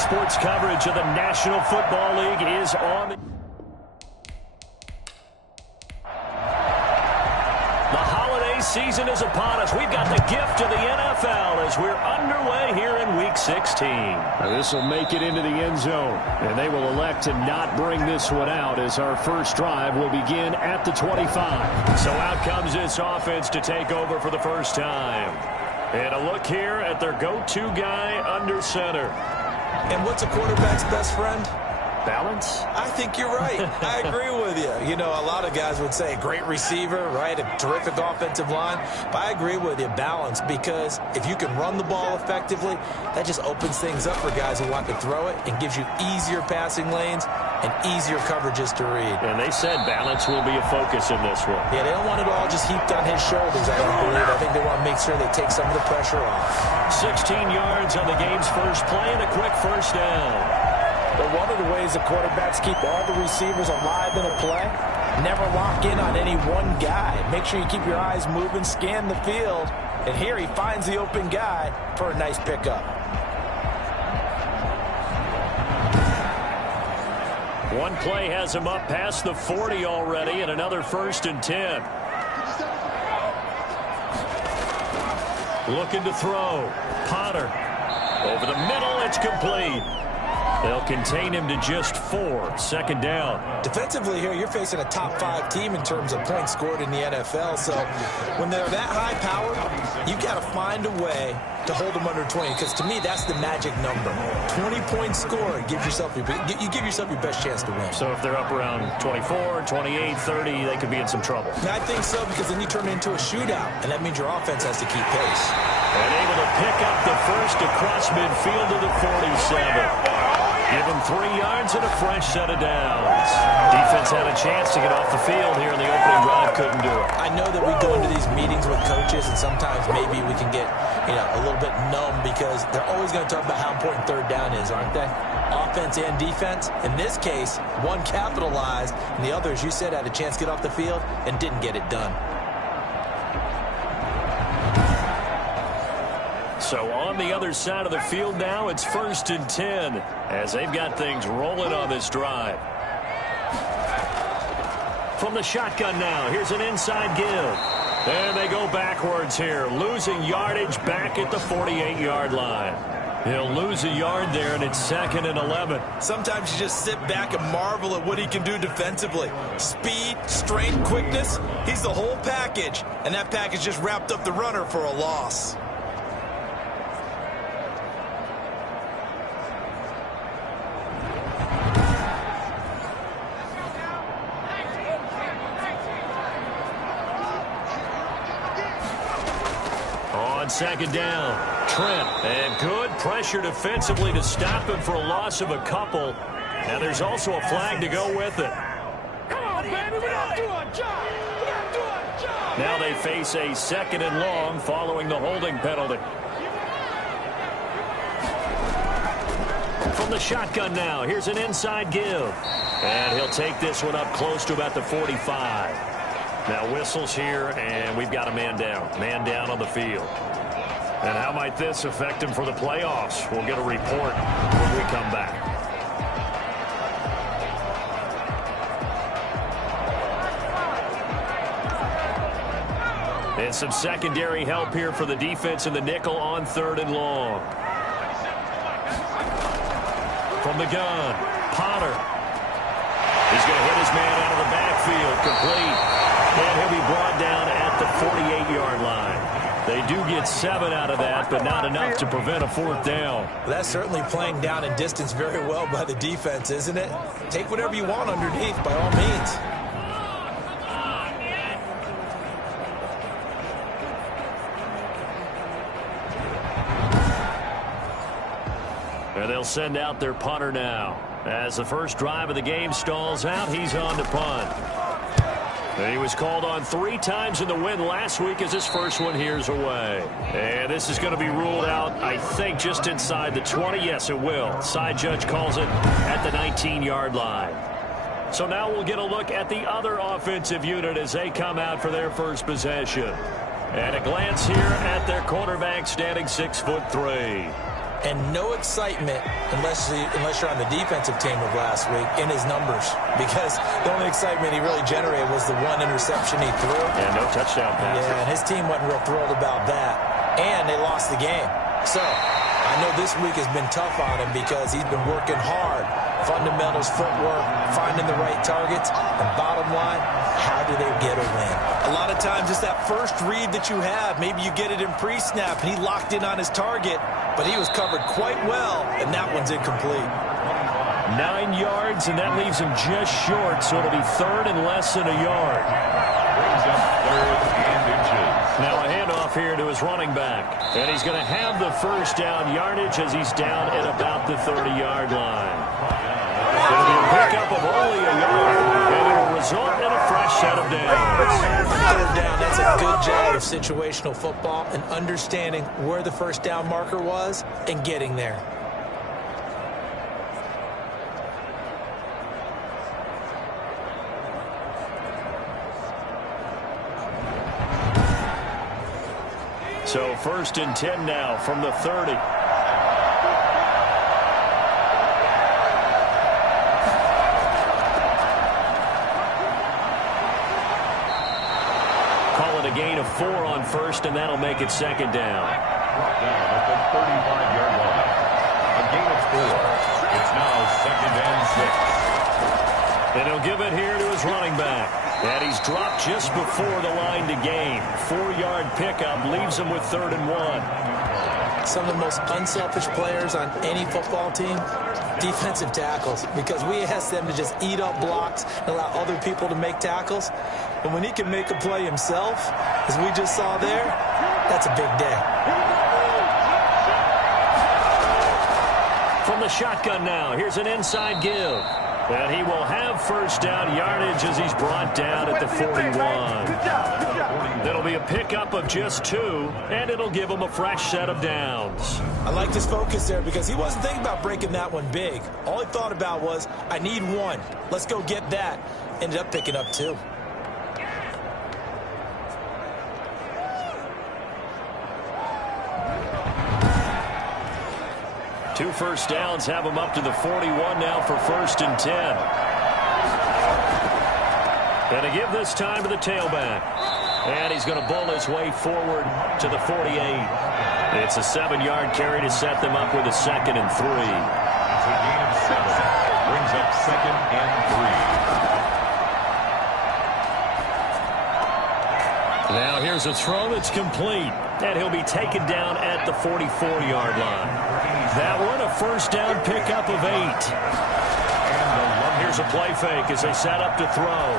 Sports coverage of the National Football League is on. The holiday season is upon us. We've got the gift of the NFL as we're underway here in Week 16. This will make it into the end zone, and they will elect to not bring this one out as our first drive will begin at the 25. So out comes this offense to take over for the first time. And a look here at their go-to guy under center. And what's a quarterback's best friend? Balance? I think you're right. I agree with you. You know, a lot of guys would say great receiver, right? A terrific offensive line. But I agree with you, balance, because if you can run the ball effectively, that just opens things up for guys who want to throw it and gives you easier passing lanes and easier coverages to read. And they said balance will be a focus in this one. Yeah, they don't want it all just heaped on his shoulders, I don't believe. I think they want to make sure they take some of the pressure off. 16 yards on the game's first play and a quick first down. But one of the ways the quarterbacks keep all the receivers alive in a play, never lock in on any one guy. Make sure you keep your eyes moving, scan the field, and here he finds the open guy for a nice pickup. One play has him up past the 40 already, and another 1st and 10. Looking to throw. Potter. Over the middle, it's complete. They'll contain him to just 4. Second down. Defensively here, you're facing a top 5 team in terms of points scored in the NFL. So when they're that high powered, you've got to find a way to hold them under 20. Because to me, that's the magic number. 20 points scored gives yourself you give yourself your best chance to win. So if they're up around 24, 28, 30, they could be in some trouble. I think so, because then you turn it into a shootout, and that means your offense has to keep pace. And able to pick up the first across midfield to the 47. Give him 3 yards and a fresh set of downs. Defense had a chance to get off the field here in the opening drive, couldn't do it. I know that we go into these meetings with coaches, and sometimes maybe we can get, a little bit numb because they're always going to talk about how important third down is, aren't they? Offense and defense. In this case, one capitalized, and the other, as you said, had a chance to get off the field and didn't get it done. So on the other side of the field now, it's 1st and 10 as they've got things rolling on this drive. From the shotgun now, here's an inside give. And they go backwards here, losing yardage back at the 48-yard line. He'll lose a yard there, and it's 2nd and 11. Sometimes you just sit back and marvel at what he can do defensively. Speed, strength, quickness, he's the whole package. And that package just wrapped up the runner for a loss. Second down, Trent, and good pressure defensively to stop him for a loss of a couple. And there's also a flag to go with it. Come on, baby, we gotta do our job. We gotta do our job. Now they face a 2nd and long following the holding penalty. From the shotgun now, here's an inside give. And he'll take this one up close to about the 45. Now whistles here, and we've got a man down. Man down on the field. And how might this affect him for the playoffs? We'll get a report when we come back. And some secondary help here for the defense in the nickel on 3rd and long. From the gun, Potter. He's going to hit his man out of the backfield, complete. And he'll be brought down at the 48-yard line. They do get 7 out of that, but not enough to prevent a 4th down. That's certainly playing down in distance very well by the defense, isn't it? Take whatever you want underneath, by all means. And they'll send out their punter now. As the first drive of the game stalls out, he's on to punt. And he was called on 3 times in the win last week as his first one here's away. And this is going to be ruled out, I think, just inside the 20. Yes, it will. Side judge calls it at the 19-yard line. So now we'll get a look at the other offensive unit as they come out for their first possession. And a glance here at their quarterback standing 6'3". and no excitement unless you're on the defensive team of last week in his numbers, because the only excitement he really generated was the one interception he threw. And no touchdown pass. Yeah, and his team wasn't real thrilled about that, and they lost the game. So I know this week has been tough on him because he's been working hard. Fundamentals, footwork, finding the right targets, and bottom line, how do they get a win? A lot of times it's that first read that you have. Maybe you get it in pre-snap, and he locked in on his target, but he was covered quite well, and that one's incomplete. 9 yards, and that leaves him just short, so it'll be third and less than a yard. Brings up third and inches. Now a handoff here to his running back. And he's going to have the first down yardage as he's down at about the 30-yard line. It'll be a pickup of only a yard, and it'll result in a fresh set of downs. Third down, that's a good job of situational football and understanding where the first down marker was and getting there. So first and 10 now from the 30. Call it a gain of 4 on first, and that'll make it second down. Brought down at the 35-yard line. A gain of 4. It's now second and 6. And he'll give it here to his running back. And he's dropped just before the line to gain. 4-yard pickup leaves him with 3rd and 1. Some of the most unselfish players on any football team, defensive tackles, because we ask them to just eat up blocks and allow other people to make tackles. And when he can make a play himself, as we just saw there, that's a big day. From the shotgun now, here's an inside give. And he will have first down yardage as he's brought down at the 41. That'll be a pickup of just 2, and it'll give him a fresh set of downs. I like his focus there because he wasn't thinking about breaking that one big. All he thought about was, I need 1. Let's go get that. Ended up picking up 2. Two first downs have him up to the 41 now for first and 10. And to give this time to the tailback. And he's going to bull his way forward to the 48. It's a 7-yard carry to set them up with a 2nd and 3. It's a gain of 7. Brings up 2nd and 3. Now here's a throw that's complete. And he'll be taken down at the 44-yard line. That one, a first down pickup of 8. Here's a play fake as they set up to throw.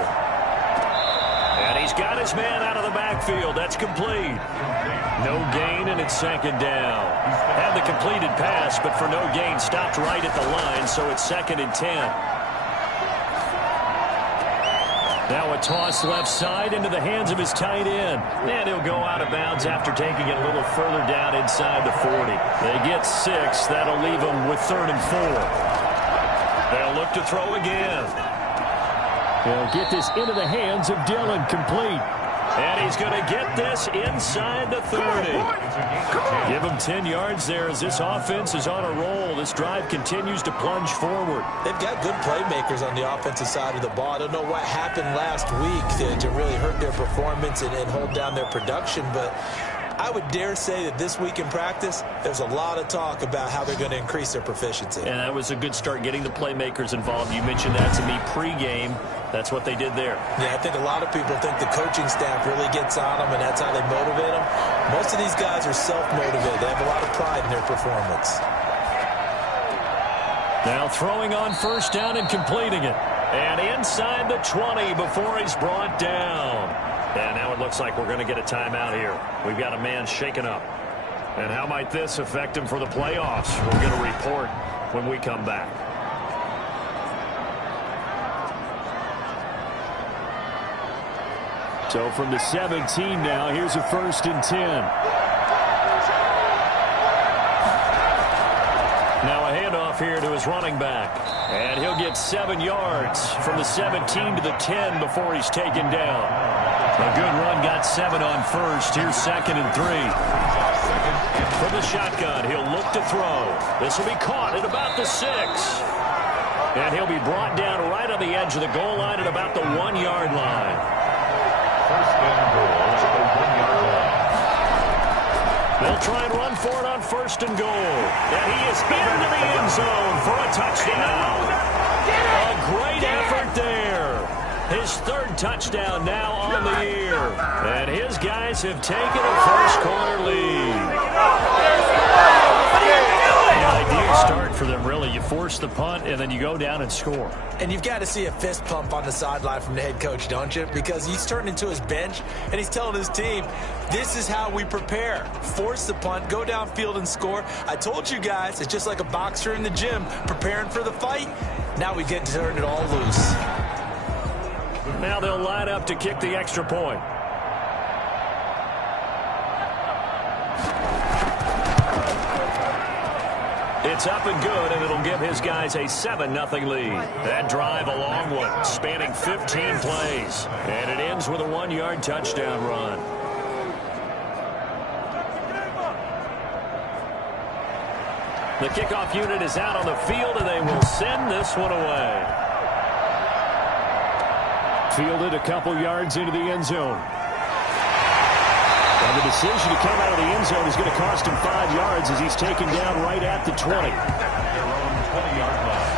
And he's got his man out of the backfield. That's complete. No gain, and it's second down. Had the completed pass, but for no gain, stopped right at the line, so it's 2nd and 10. Now a toss left side into the hands of his tight end. And he'll go out of bounds after taking it a little further down inside the 40. They get 6. That'll leave them with 3rd and 4. They'll look to throw again. They'll get this into the hands of Dillon, complete. And he's going to get this inside the 30. Give him 10 yards there as this offense is on a roll. This drive continues to plunge forward. They've got good playmakers on the offensive side of the ball. I don't know what happened last week to really hurt their performance and hold down their production, but I would dare say that this week in practice, there's a lot of talk about how they're going to increase their proficiency. And that was a good start getting the playmakers involved. You mentioned that to me pregame. That's what they did there. Yeah, I think a lot of people think the coaching staff really gets on them, and that's how they motivate them. Most of these guys are self-motivated. They have a lot of pride in their performance. Now throwing on first down and completing it. And inside the 20 before he's brought down. And now it looks like we're going to get a timeout here. We've got a man shaken up. And how might this affect him for the playoffs? We're going to report when we come back. So from the 17 now, here's a 1st and 10. Now a handoff here to his running back. And he'll get 7 yards from the 17 to the 10 before he's taken down. A good run, got 7 on first. Here's 2nd and 3. From the shotgun. He'll look to throw. This will be caught at about the 6. And he'll be brought down right on the edge of the goal line at about the 1-yard line. First and goal at the 1-yard line. They'll try and run for it on first and goal. And he is into the end zone for a touchdown. A great effort there. His 3rd touchdown now on the year. And his guys have taken a first-quarter lead. The ideal start for them, really. You force the punt, and then you go down and score. And you've got to see a fist pump on the sideline from the head coach, don't you? Because he's turned into his bench, and he's telling his team, this is how we prepare. Force the punt, go downfield and score. I told you guys, it's just like a boxer in the gym preparing for the fight. Now we get to turn it all loose. Now they'll line up to kick the extra point. It's up and good, and it'll give his guys a 7-0 lead. That drive, a long one, spanning 15 plays. And it ends with a 1-yard touchdown run. The kickoff unit is out on the field, and they will send this one away. Fielded a couple yards into the end zone. And the decision to come out of the end zone is going to cost him 5 yards as he's taken down right at the 20. They're on the 20-yard line.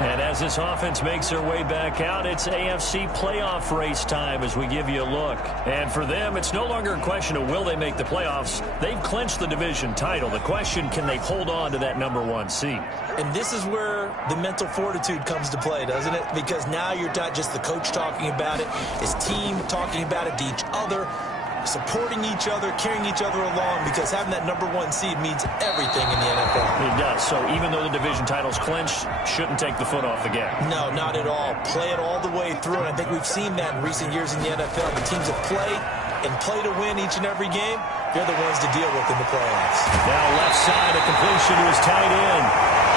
And as this offense makes their way back out, it's AFC playoff race time as we give you a look. And for them, it's no longer a question of will they make the playoffs. They've clinched the division title. The question, can they hold on to that #1 seed? And this is where the mental fortitude comes to play, doesn't it? Because now you're not just the coach talking about it, his team talking about it to each other, supporting each other, carrying each other along, because having that #1 seed means everything in the NFL. It does. So even though the division title's clinched, shouldn't take the foot off the gas. No, not at all. Play it all the way through, and I think we've seen that in recent years in the NFL. The teams that play and play to win each and every game, they're the ones to deal with in the playoffs. Now left side, a completion to his tight end.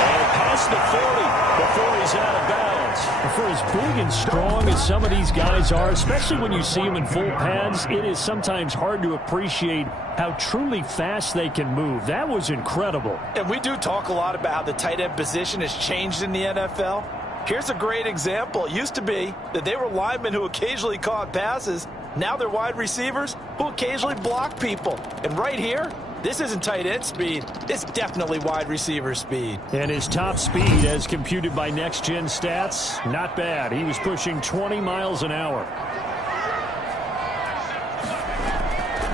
And past the 40 before he's out of bounds. For as big and strong as some of these guys are, especially when you see them in full pads, it is sometimes hard to appreciate how truly fast they can move. That was incredible. And we do talk a lot about how the tight end position has changed in the NFL. Here's a great example. It used to be that they were linemen who occasionally caught passes. Now they're wide receivers who occasionally block people. And right here, this isn't tight end speed. It's definitely wide receiver speed. And his top speed, as computed by Next Gen Stats, not bad. He was pushing 20 miles an hour.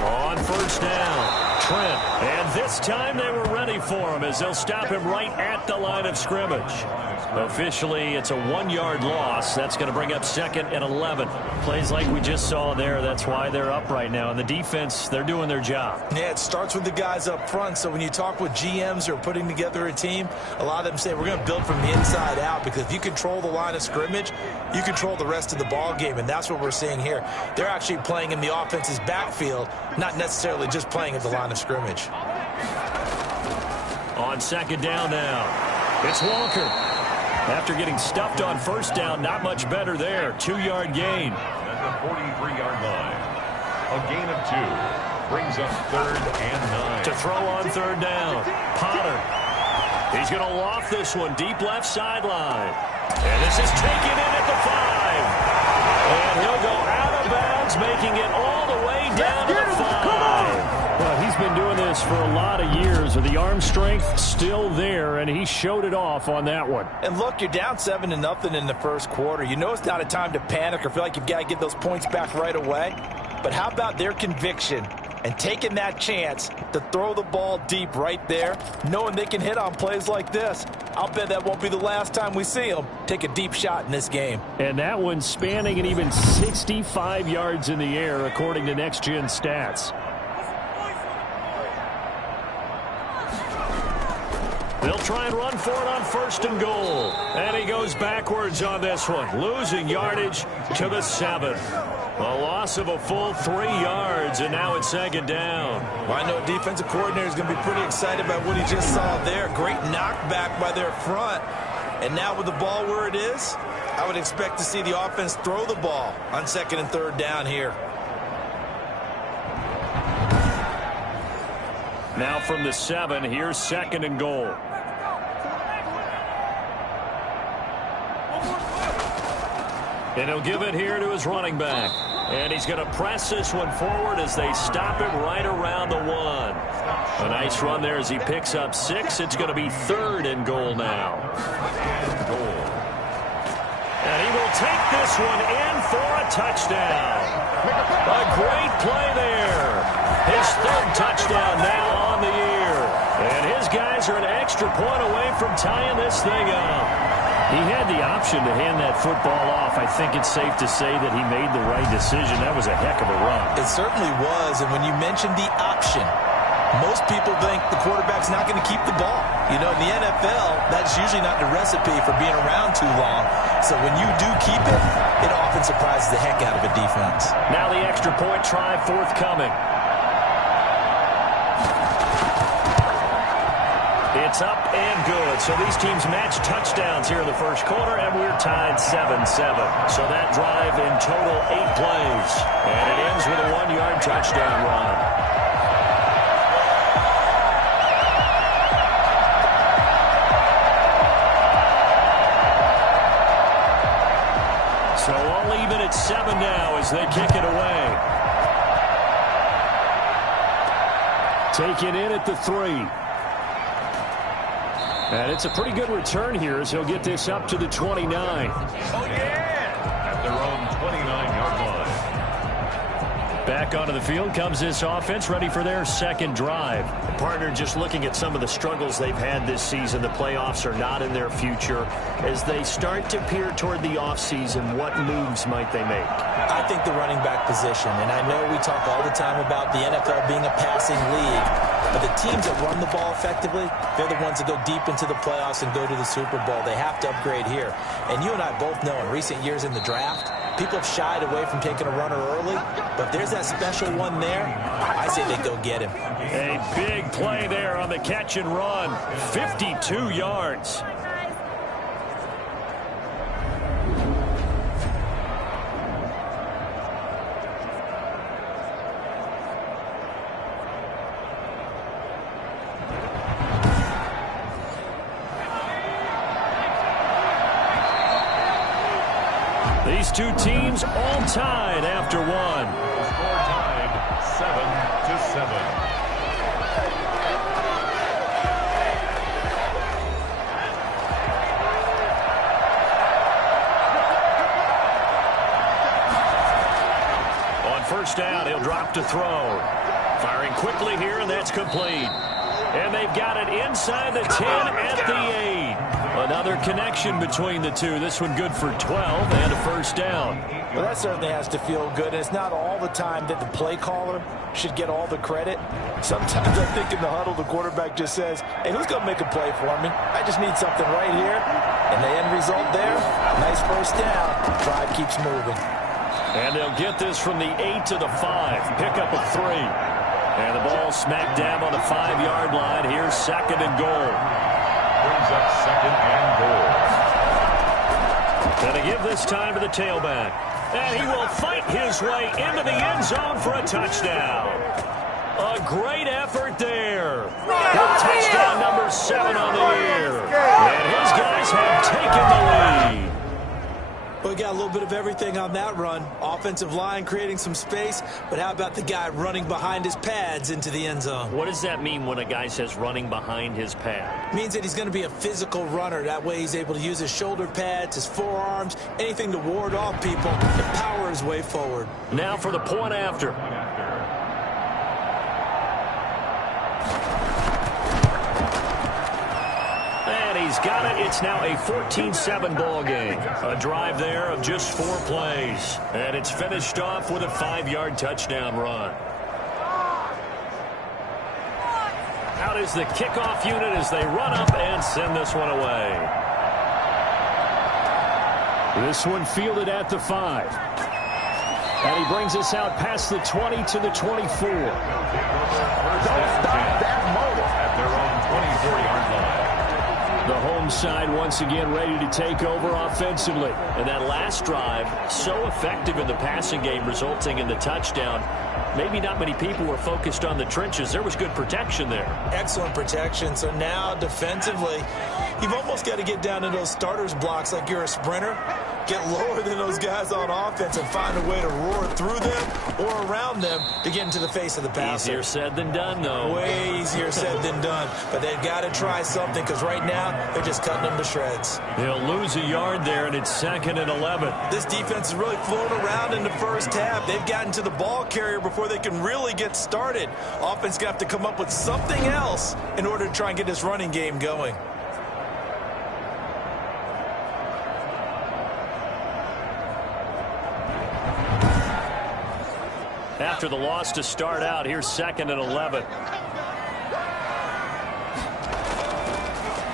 On first down, Trent. And this time they were ready for him as they'll stop him right at the line of scrimmage. Officially, it's a 1-yard loss. That's going to bring up 2nd and 11. Plays like we just saw there. That's why they're up right now. And the defense, they're doing their job. Yeah, it starts with the guys up front. So when you talk with GMs who are putting together a team, a lot of them say we're going to build from the inside out, because if you control the line of scrimmage, you control the rest of the ball game. And that's what we're seeing here. They're actually playing in the offense's backfield, not necessarily just playing at the line of scrimmage. On 2nd down now, it's Walker. After getting stuffed on first down, not much better there. 2-yard gain. At the 43-yard line. A gain of 2 brings up 3rd and 9. To throw on 3rd down, Potter. He's going to loft this one deep left sideline. And this is taken in at the 5. And he'll go out of bounds, making it all the way down to the 5. Well, he's been doing this for a lot of years with the arm strength still there, and he showed it off on that one. And look, you're down 7-0 in the first quarter. You know it's not a time to panic or feel like you've got to get those points back right away. But how about their conviction and taking that chance to throw the ball deep right there, knowing they can hit on plays like this? I'll bet that won't be the last time we see them take a deep shot in this game. And that one spanning and even 65 yards in the air, according to Next Gen Stats. They'll try and run for it on 1st and goal. And he goes backwards on this one, losing yardage to the 7. A loss of a full 3 yards, and now it's 2nd down. Well, I know defensive coordinator is going to be pretty excited about what he just saw there. Great knockback by their front. And now with the ball where it is, I would expect to see the offense throw the ball on 2nd and 3rd down here. Now from the 7, here's 2nd and goal. And he'll give it here to his running back. And he's going to press this one forward as they stop him right around the 1. A nice run there as he picks up 6. It's going to be 3rd and goal now. And he will take this one in for a touchdown. A great play there. His 3rd touchdown now on the year. And his guys are an extra point away from tying this thing up. He had the option to hand that football off. I think it's safe to say that he made the right decision. That was a heck of a run. It certainly was, and when you mentioned the option, most people think the quarterback's not going to keep the ball. You know, in the NFL, that's usually not the recipe for being around too long. So when you do keep it, it often surprises the heck out of a defense. Now the extra point try forthcoming. It's up and good. So these teams match touchdowns here in the first quarter, and we're tied 7-7. So that drive in total 8 plays. And it ends with a 1-yard touchdown run. So all even at 7 now as they kick it away. Take it in at the 3. And it's a pretty good return here as he'll get this up to the 29. Oh, yeah! At their own 29-yard line. Back onto the field comes this offense, ready for their 2nd drive. Partner, just looking at some of the struggles they've had this season, the playoffs are not in their future. As they start to peer toward the offseason, what moves might they make? I think the running back position, and I know we talk all the time about the NFL being a passing league, but the teams that run the ball effectively, they're the ones that go deep into the playoffs and go to the Super Bowl. They have to upgrade here. And you and I both know in recent years in the draft, people have shied away from taking a runner early, but if there's that special one there, I say they go get him. A big play there on the catch and run. 52 yards. These two teams all tied after 1. Score tied 7-7. First down, he'll drop to throw. Firing quickly here, and that's complete. And they've got it inside the 10 at the 8. Another connection between the two. This one good for 12 and a first down. Well, that certainly has to feel good. And it's not all the time that the play caller should get all the credit. Sometimes I think in the huddle, the quarterback just says, hey, who's going to make a play for me? I just need something right here. And the end result there, nice first down. Drive keeps moving. And they'll get this from the 8 to the 5. Pick up a 3. And the ball smack dab on the 5-yard line. Here's 2nd and goal. Brings up 2nd and goal. Going to give this time to the tailback. And he will fight his way into the end zone for a touchdown. A great effort there. Touchdown number 7 on the year. And his guys have taken the lead. We got a little bit of everything on that run. Offensive line creating some space, but how about the guy running behind his pads into the end zone? What does that mean when a guy says running behind his pad? It means that he's going to be a physical runner. That way he's able to use his shoulder pads, his forearms, anything to ward off people and power his way forward. Now for the point after. He's got it. It's now a 14-7 ball game. A drive there of just 4 plays. And it's finished off with a 5-yard touchdown run. Out is the kickoff unit as they run up and send this one away. This one fielded at the 5. And he brings us out past the 20 to the 24. Don't stop that motor at their own 24-yard line. The home side once again ready to take over offensively. And that last drive, so effective in the passing game, resulting in the touchdown. maybe not many people were focused on the trenches. There was good protection there. Excellent protection. So now defensively, you've almost got to get down to those starters blocks like you're a sprinter. Get lower than those guys on offense and find a way to roar through them or around them to get into the face of the passer. Easier said than done, though. Way easier said than done. But they've got to try something because right now they're just cutting them to shreds. They'll lose a yard there, and it's 2nd and 11. This defense has really flown around in the first half. They've gotten to the ball carrier before they can really get started. Offense going to have to come up with something else in order to try and get this running game going. After the loss to start out, here's 2nd and 11.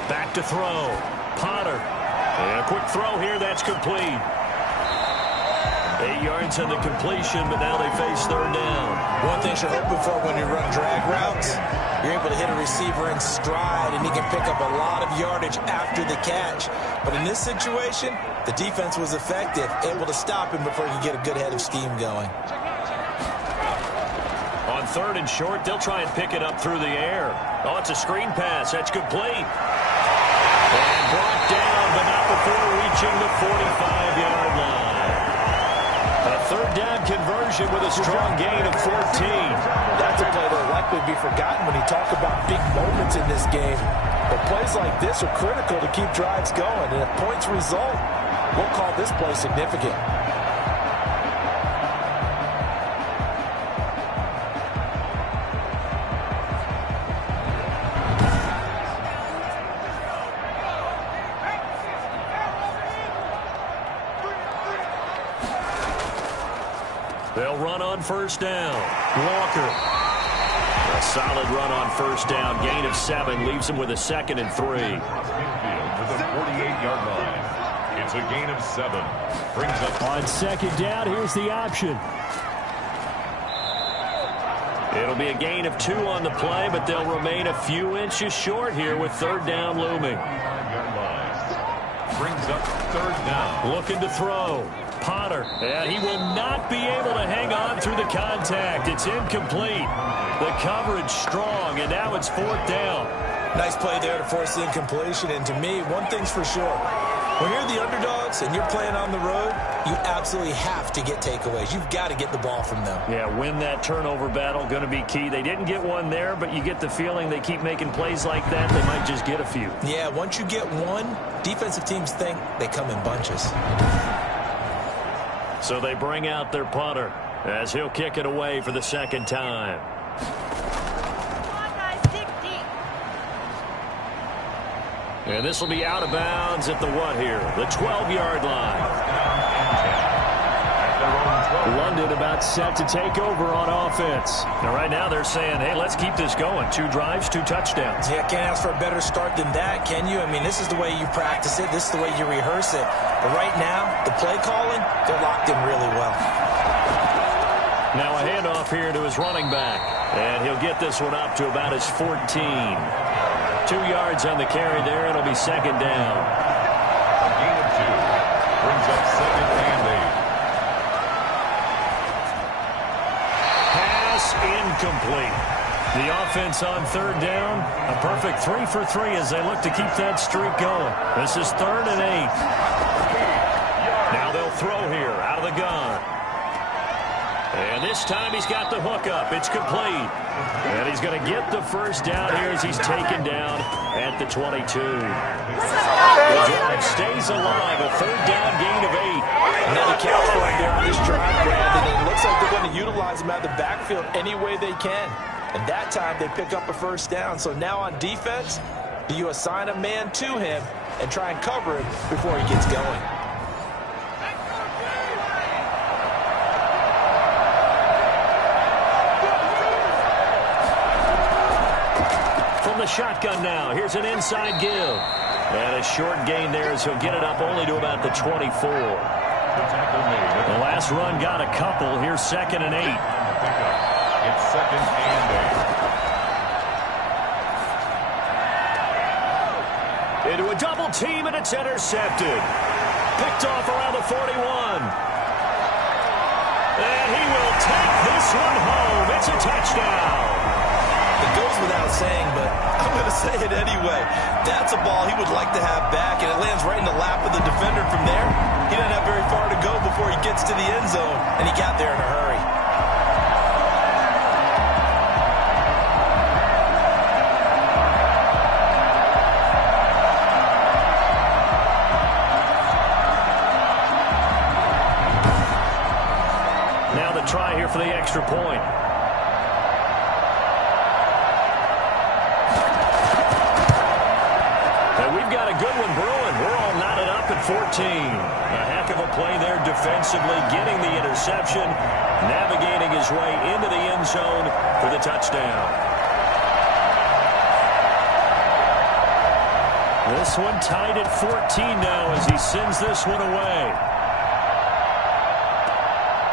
Back to throw. Potter. And a quick throw here. That's complete. 8 yards on the completion, but now they face 3rd down. One thing you're hoping for when you run drag routes, you're able to hit a receiver in stride, and he can pick up a lot of yardage after the catch. But in this situation, the defense was effective, able to stop him before he could get a good head of steam going. On 3rd and short, they'll try and pick it up through the air. Oh, it's a screen pass. That's complete. And brought down, but not before reaching the 45-yard line. A 3rd down conversion with a strong gain of 14. That's a play that will likely be forgotten when you talk about big moments in this game. But plays like this are critical to keep drives going. And if points result, we'll call this play significant. They'll run on 1st down. Walker. A solid run on 1st down. Gain of 7 leaves him with a 2nd and 3. To the 48-yard line. It's a gain of 7. Brings up On 2nd down, here's the option. It'll be a gain of 2 on the play, but they'll remain a few inches short here with 3rd down looming. 5-yard line. Brings up 3rd down. Looking to throw. Potter, and he will not be able to hang on through the contact. It's incomplete. The coverage strong, and now it's 4th down. Nice play there to force the incompletion. And to me, one thing's for sure. When you're the underdogs and you're playing on the road, you absolutely have to get takeaways. You've got to get the ball from them. Yeah, win that turnover battle, going to be key. They didn't get one there, but you get the feeling they keep making plays like that, they might just get a few. Yeah, once you get one, defensive teams think they come in bunches. So they bring out their punter as he'll kick it away for the 2nd time. And this will be out of bounds at the what here? The 12-yard line. London about set to take over on offense. Now, right now they're saying, hey, let's keep this going. 2 drives, 2 touchdowns. Yeah, can't ask for a better start than that, can you? I mean, this is the way you practice it. This is the way you rehearse it. But right now, the play calling, they're locked in really well. Now a handoff here to his running back. And he'll get this one up to about his 14. 2 yards on the carry there. It'll be 2nd down. A gain of 2. Brings up 2nd and 8. Incomplete. The offense on 3rd down. A perfect 3 for 3 as they look to keep that streak going. This is 3rd and 8. Now they'll throw here out of the gun. And this time he's got the hook up. It's complete. And he's going to get the 1st down here as he's taken down at the 22. The drive stays alive. A 3rd down gain of 8. Another catch right there on this drive, Brandon. And it looks like they're going to utilize him out of the backfield any way they can. And that time they pick up a 1st down. So now on defense, do you assign a man to him and try and cover him before he gets going? From the shotgun now, here's an inside give. And a short gain there as he'll get it up only to about the 24. The last run got a couple. Here's 2nd and 8. It's 2nd and 8. Into a double team, and it's intercepted. Picked off around the 41. And he will take this one home. say it anyway. That's a ball he would like to have back, and it lands right in the lap of the defender from there. He doesn't have very far to go before he gets to the end zone, and he got there in a hurry. Now the try here for the extra point. Got a good one brewing. We're all knotted up at 14. A heck of a play there defensively, getting the interception, navigating his way into the end zone for the touchdown. This one tied at 14 now as he sends this one away.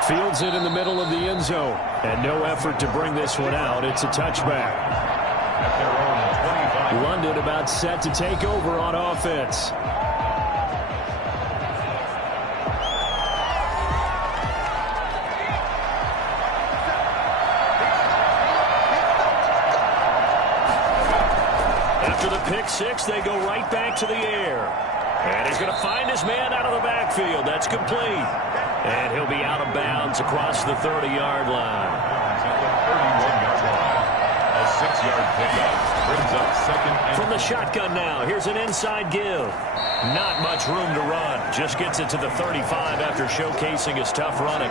Fields it in the middle of the end zone, and no effort to bring this one out. It's a touchback. At their own 25. London about set to take over on offense. After the pick six, they go right back to the air. And he's going to find his man out of the backfield. That's complete. And he'll be out of bounds across the 30-yard line. At the 31-yard line. A 6-yard pickup brings up second and from the shotgun now. Here's an inside give. Not much room to run. Just gets it to the 35 after showcasing his tough running.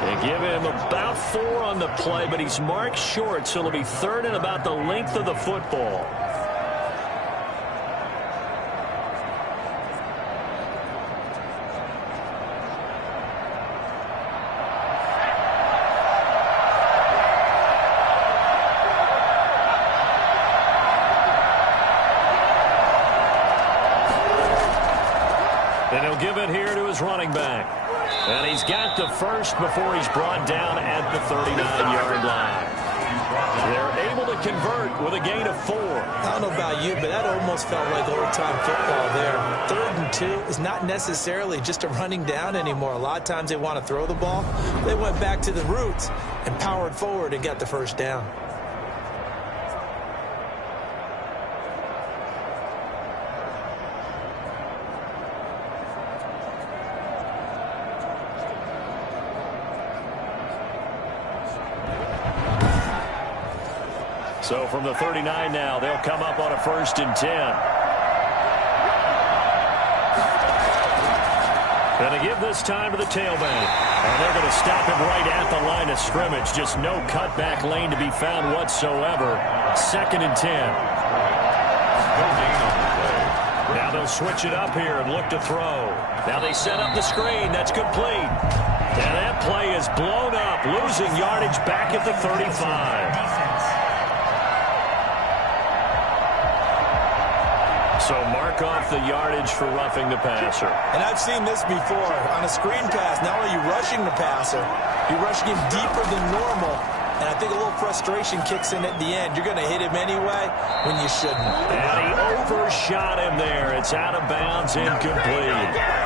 They give him about 4 on the play, but he's marked short, so it'll be third and about the length of the football. And he'll give it here to his running back. And he's got the first before he's brought down at the 39-yard line. They're able to convert with a gain of 4. I don't know about you, but that almost felt like old-time football there. 3rd and 2 is not necessarily just a running down anymore. A lot of times they want to throw the ball. They went back to the roots and powered forward and got the first down. So from the 39 now, they'll come up on a 1st and 10. And they give this time to the tailback. And they're going to stop him right at the line of scrimmage. Just no cutback lane to be found whatsoever. 2nd and 10. Now they'll switch it up here and look to throw. Now they set up the screen. That's complete. And that play is blown up, losing yardage back at the 35. So mark off the yardage for roughing the passer. And I've seen this before. On a screen pass, not only are you rushing the passer, you're rushing him deeper than normal. And I think a little frustration kicks in at the end. You're going to hit him anyway when you shouldn't. And he overshot him there. It's out of bounds, incomplete.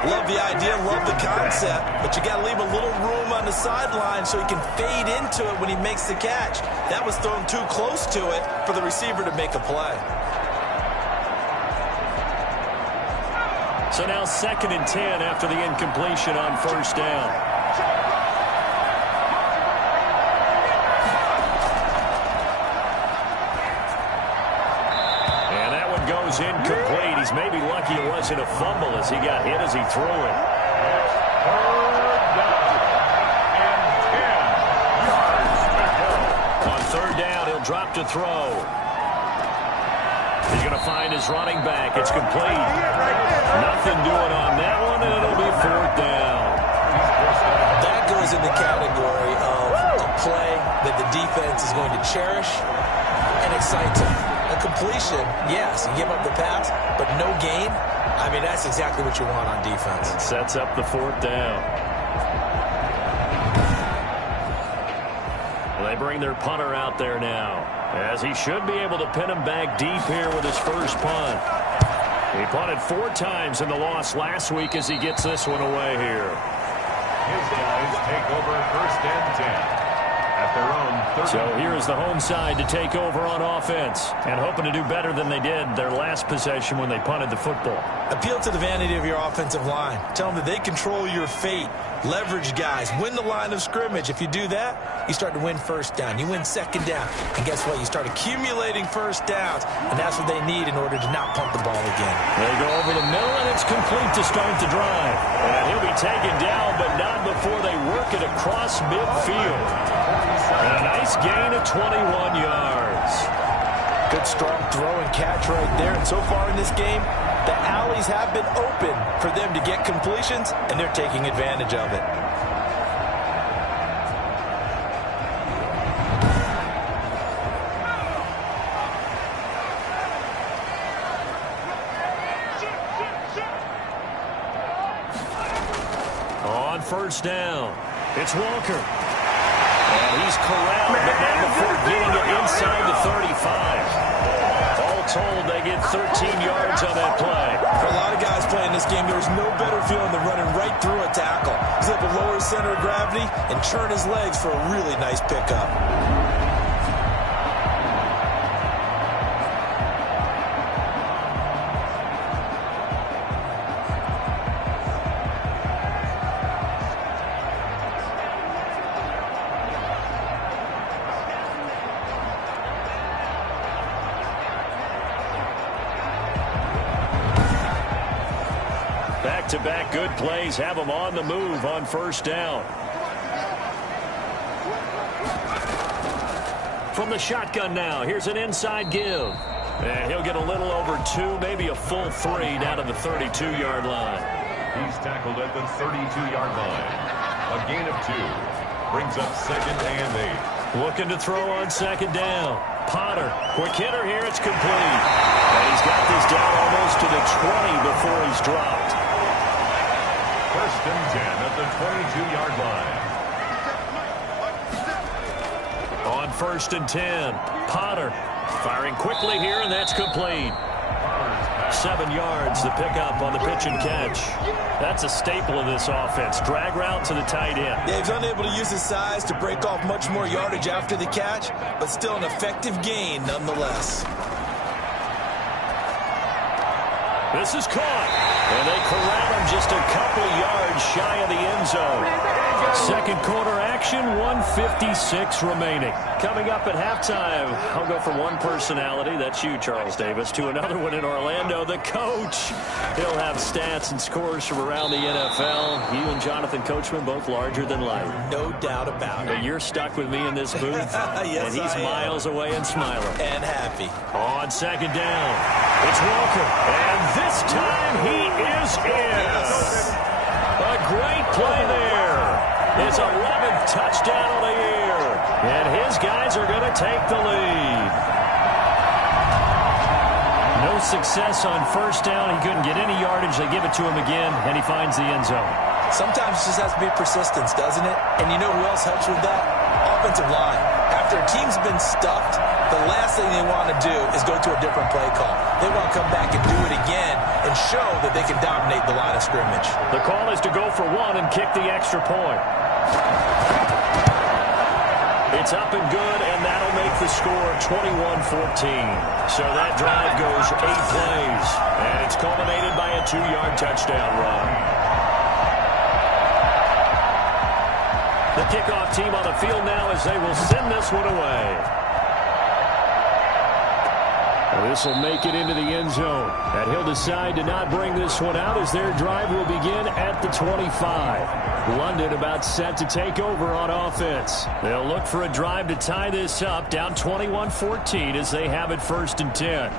Love the idea, love the concept, but you got to leave a little room on the sideline so he can fade into it when he makes the catch. That was thrown too close to it for the receiver to make a play. So now 2nd and 10 after the incompletion on 1st down. And that one goes incomplete. He's maybe lucky it wasn't a fumble as he got hit as he threw it. 3rd down and 10 yards to go. On 3rd down, he'll drop to throw. He's going to find his running back. It's complete. Nothing doing on that one, and it'll be 4th down. That goes in the category of a play that the defense is going to cherish and excites them. A completion, yes, you give up the pass, but no gain. I mean, that's exactly what you want on defense. It sets up the 4th down. They bring their punter out there now, as he should be able to pin him back deep here with his first punt. He punted 4 times in the loss last week as he gets this one away here. His guys take over 1st and 10. at their own 30. So here is the home side to take over on offense and hoping to do better than they did their last possession when they punted the football. Appeal to the vanity of your offensive line. Tell them that they control your fate. Leverage guys. Win the line of scrimmage. If you do that, you start to win first down. You win second down. And guess what? You start accumulating first downs. And that's what they need in order to not punt the ball again. They go over the middle, and it's complete to start the drive. And he'll be taken down, but not before they work it across midfield. And a nice gain of 21 yards. Good strong throw and catch right there. And so far in this game, the alleys have been open for them to get completions, and they're taking advantage of it. On first down, it's Walker. And he's corralled, but not before getting it inside the 35. All told, they get 13 yards on that play. For a lot of guys playing this game, there's no better feeling than running right through a tackle. He's able to lower his center of gravity and churn his legs for a really nice pickup. Back-to-back good plays have them on the move on first down. From the shotgun now, here's an inside give. And he'll get a little over 2, maybe a full 3 down to the 32-yard line. He's tackled at the 32-yard line. A gain of 2. Brings up 2nd and 8. Looking to throw on second down. Potter, quick hitter here, it's complete. And he's got this down almost to the 20 before he's dropped. First and 10 at the 22-yard line. On first and 10, Potter firing quickly here, and that's complete. 7 yards, the pickup on the pitch and catch. That's a staple of this offense. Drag route to the tight end. Yeah, he's unable to use his size to break off much more yardage after the catch, but still an effective gain nonetheless. This is caught, and they corral him just a couple yards shy of the end zone. Second quarter action, 1:56 remaining. Coming up at halftime, I'll go from one personality, that's you, Charles Davis, to another one in Orlando, the coach. He'll have stats and scores from around the NFL. You and Jonathan Coachman, both larger than life. No doubt about it. You're stuck with me in this booth, yes, and he's miles away and smiling. And happy. On second down, it's Walker, and this time he is in. A great play there. His 11th touchdown of the year. And his guys are going to take the lead. No success on first down. He couldn't get any yardage. They give it to him again, and he finds the end zone. Sometimes it just has to be persistence, doesn't it? And you know who else helps with that? Offensive line. After a team's been stuffed, the last thing they want to do is go to a different play call. They want to come back and do it again and show that they can dominate the line of scrimmage. The call is to go for one and kick the extra point. It's up and good, and that'll make the score 21-14. So that drive goes 8 plays, and it's culminated by a 2-yard touchdown run. The kickoff team on the field now as they will send this one away. This will make it into the end zone. And he'll decide to not bring this one out as their drive will begin at the 25. London about set to take over on offense. They'll look for a drive to tie this up, down 21-14 as they have it first and 10.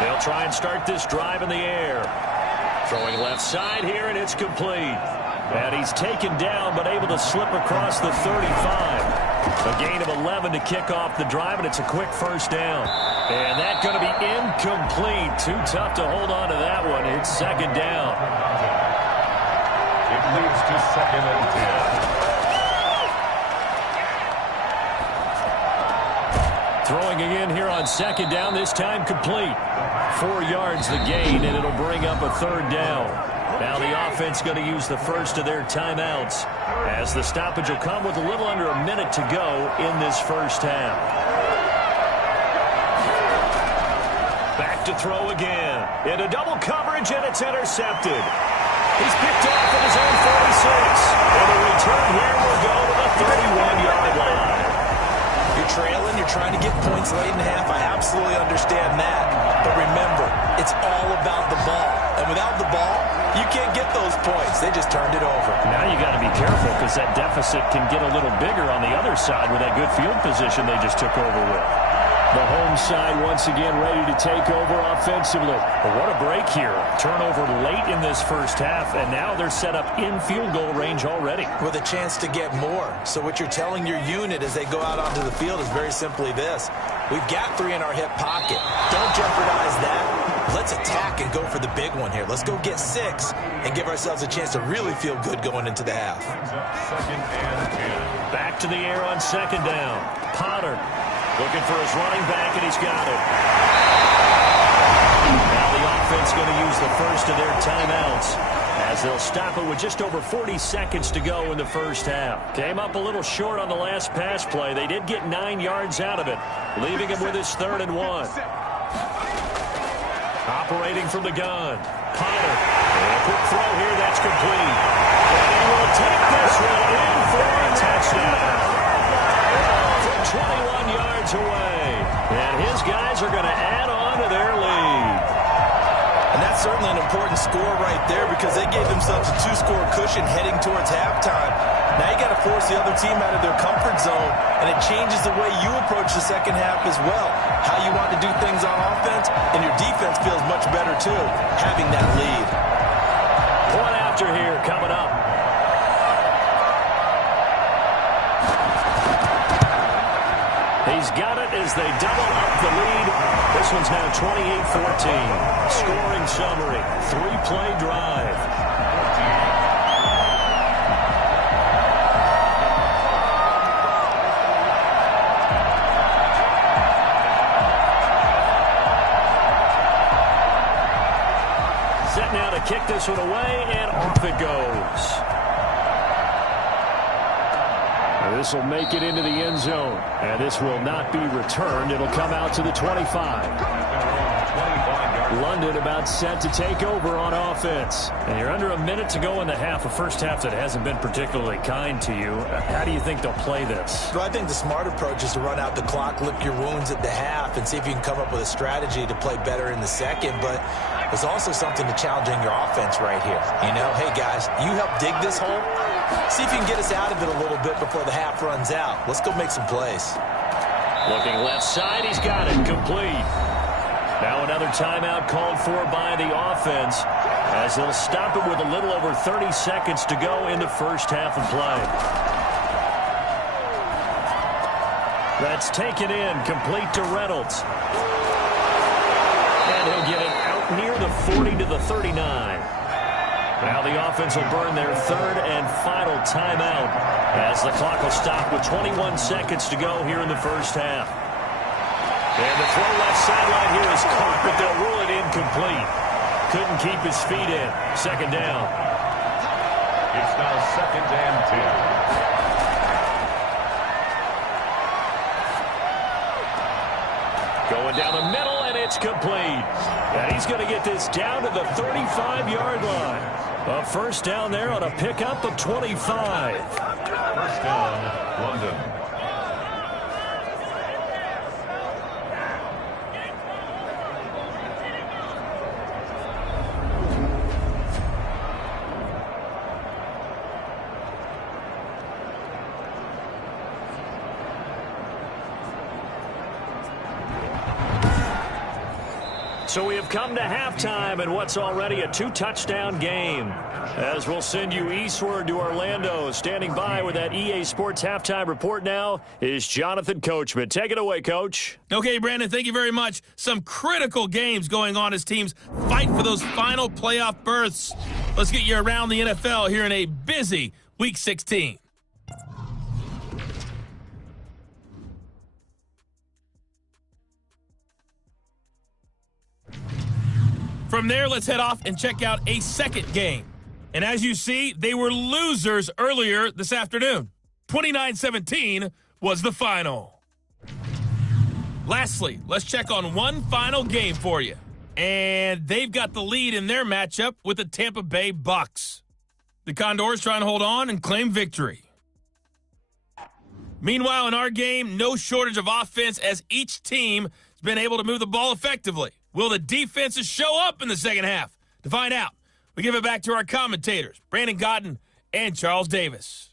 They'll try and start this drive in the air. Throwing left side here, and it's complete. And he's taken down, but able to slip across the 35. A gain of 11 to kick off the drive, and it's a quick first down. And that's going to be incomplete. Too tough to hold on to that one. It's second down. It leads to 2nd and 10. Throwing again here on second down, this time complete. 4 yards the gain, and it'll bring up a third down. Now the offense going to use the first of their timeouts, as the stoppage will come with a little under a minute to go in this first half. Back to throw again. Into double coverage, and it's intercepted. He's picked off at his own 46. And the return here will go to the 31-yard line. You're trailing, you're trying to get points late in half. I absolutely understand that. But remember, it's all about the ball. And without the ball, you can't get those points. They just turned it over. Now you got to be careful, because that deficit can get a little bigger on the other side with that good field position they just took over with. The home side once again ready to take over offensively. But what a break here. Turnover late in this first half, and now they're set up in field goal range already. With a chance to get more. So what you're telling your unit as they go out onto the field is very simply this. We've got 3 in our hip pocket. Don't jeopardize that. Let's attack and go for the big one here. Let's go get 6 and give ourselves a chance to really feel good going into the half. Back to the air on second down. Potter looking for his running back, and he's got it. Now the offense going to use the first of their timeouts, as they'll stop it with just over 40 seconds to go in the first half. Came up a little short on the last pass play. They did get 9 yards out of it, leaving him with his 3rd and 1. Operating from the gun. Potter. And a quick throw here. That's complete. And he will take this one in for a touchdown. From 21 yards away. And his guys are going to add on to their lead. And that's certainly an important score right there, because they gave themselves a 2-score cushion heading towards halftime. Now you got to force the other team out of their comfort zone, and it changes the way you approach the second half as well. How you want to do things on offense, and your defense feels much better too, having that lead. Point after here coming up. He's got it as they double up the lead. This one's now 28-14. Scoring summary, 3-play drive. Set now to kick this one away, and off it goes. This will make it into the end zone, and this will not be returned. It'll come out to the 25. London about set to take over on offense. And you're under a minute to go in the half, a first half that hasn't been particularly kind to you. How do you think they'll play this? Well, I think the smart approach is to run out the clock, lick your wounds at the half, and see if you can come up with a strategy to play better in the second. But there's also something to challenging your offense right here. You know, hey, guys, you help dig this hole. See if you can get us out of it a little bit before the half runs out. Let's go make some plays. Looking left side, he's got it, complete. Now another timeout called for by the offense, as they'll stop it with a little over 30 seconds to go in the first half of play. That's taken in, complete to Reynolds. And he'll get it out near the 40 to the 39. Now the offense will burn their 3rd and final timeout, as the clock will stop with 21 seconds to go here in the first half. And the throw left sideline here is caught, but they'll rule it incomplete. Couldn't keep his feet in. Second down. It's now 2nd and 10. Going down the middle, and it's complete. And he's going to get this down to the 35-yard line. A first down there on a pickup of 25. First down, London. So we have come to halftime in what's already a 2-touchdown game, as we'll send you eastward to Orlando. Standing by with that EA Sports halftime report now is Jonathan Coachman. Take it away, Coach. Okay, Brandon, thank you very much. Some critical games going on as teams fight for those final playoff berths. Let's get you around the NFL here in a busy Week 16. From there, let's head off and check out a second game. And as you see, they were losers earlier this afternoon. 29-17 was the final. Lastly, let's check on one final game for you. And they've got the lead in their matchup with the Tampa Bay Bucks. The Condors trying to hold on and claim victory. Meanwhile, in our game, no shortage of offense as each team has been able to move the ball effectively. Will the defenses show up in the second half? To find out, we give it back to our commentators, Brandon Godden and Charles Davis.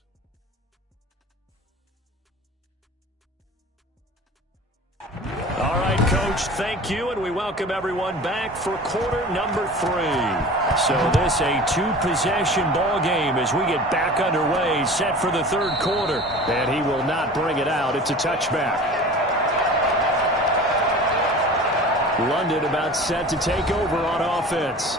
All right, Coach, thank you, and we welcome everyone back for quarter number 3. So this a 2-possession ball game as we get back underway, set for the third quarter. And he will not bring it out. It's a touchback. London about set to take over on offense.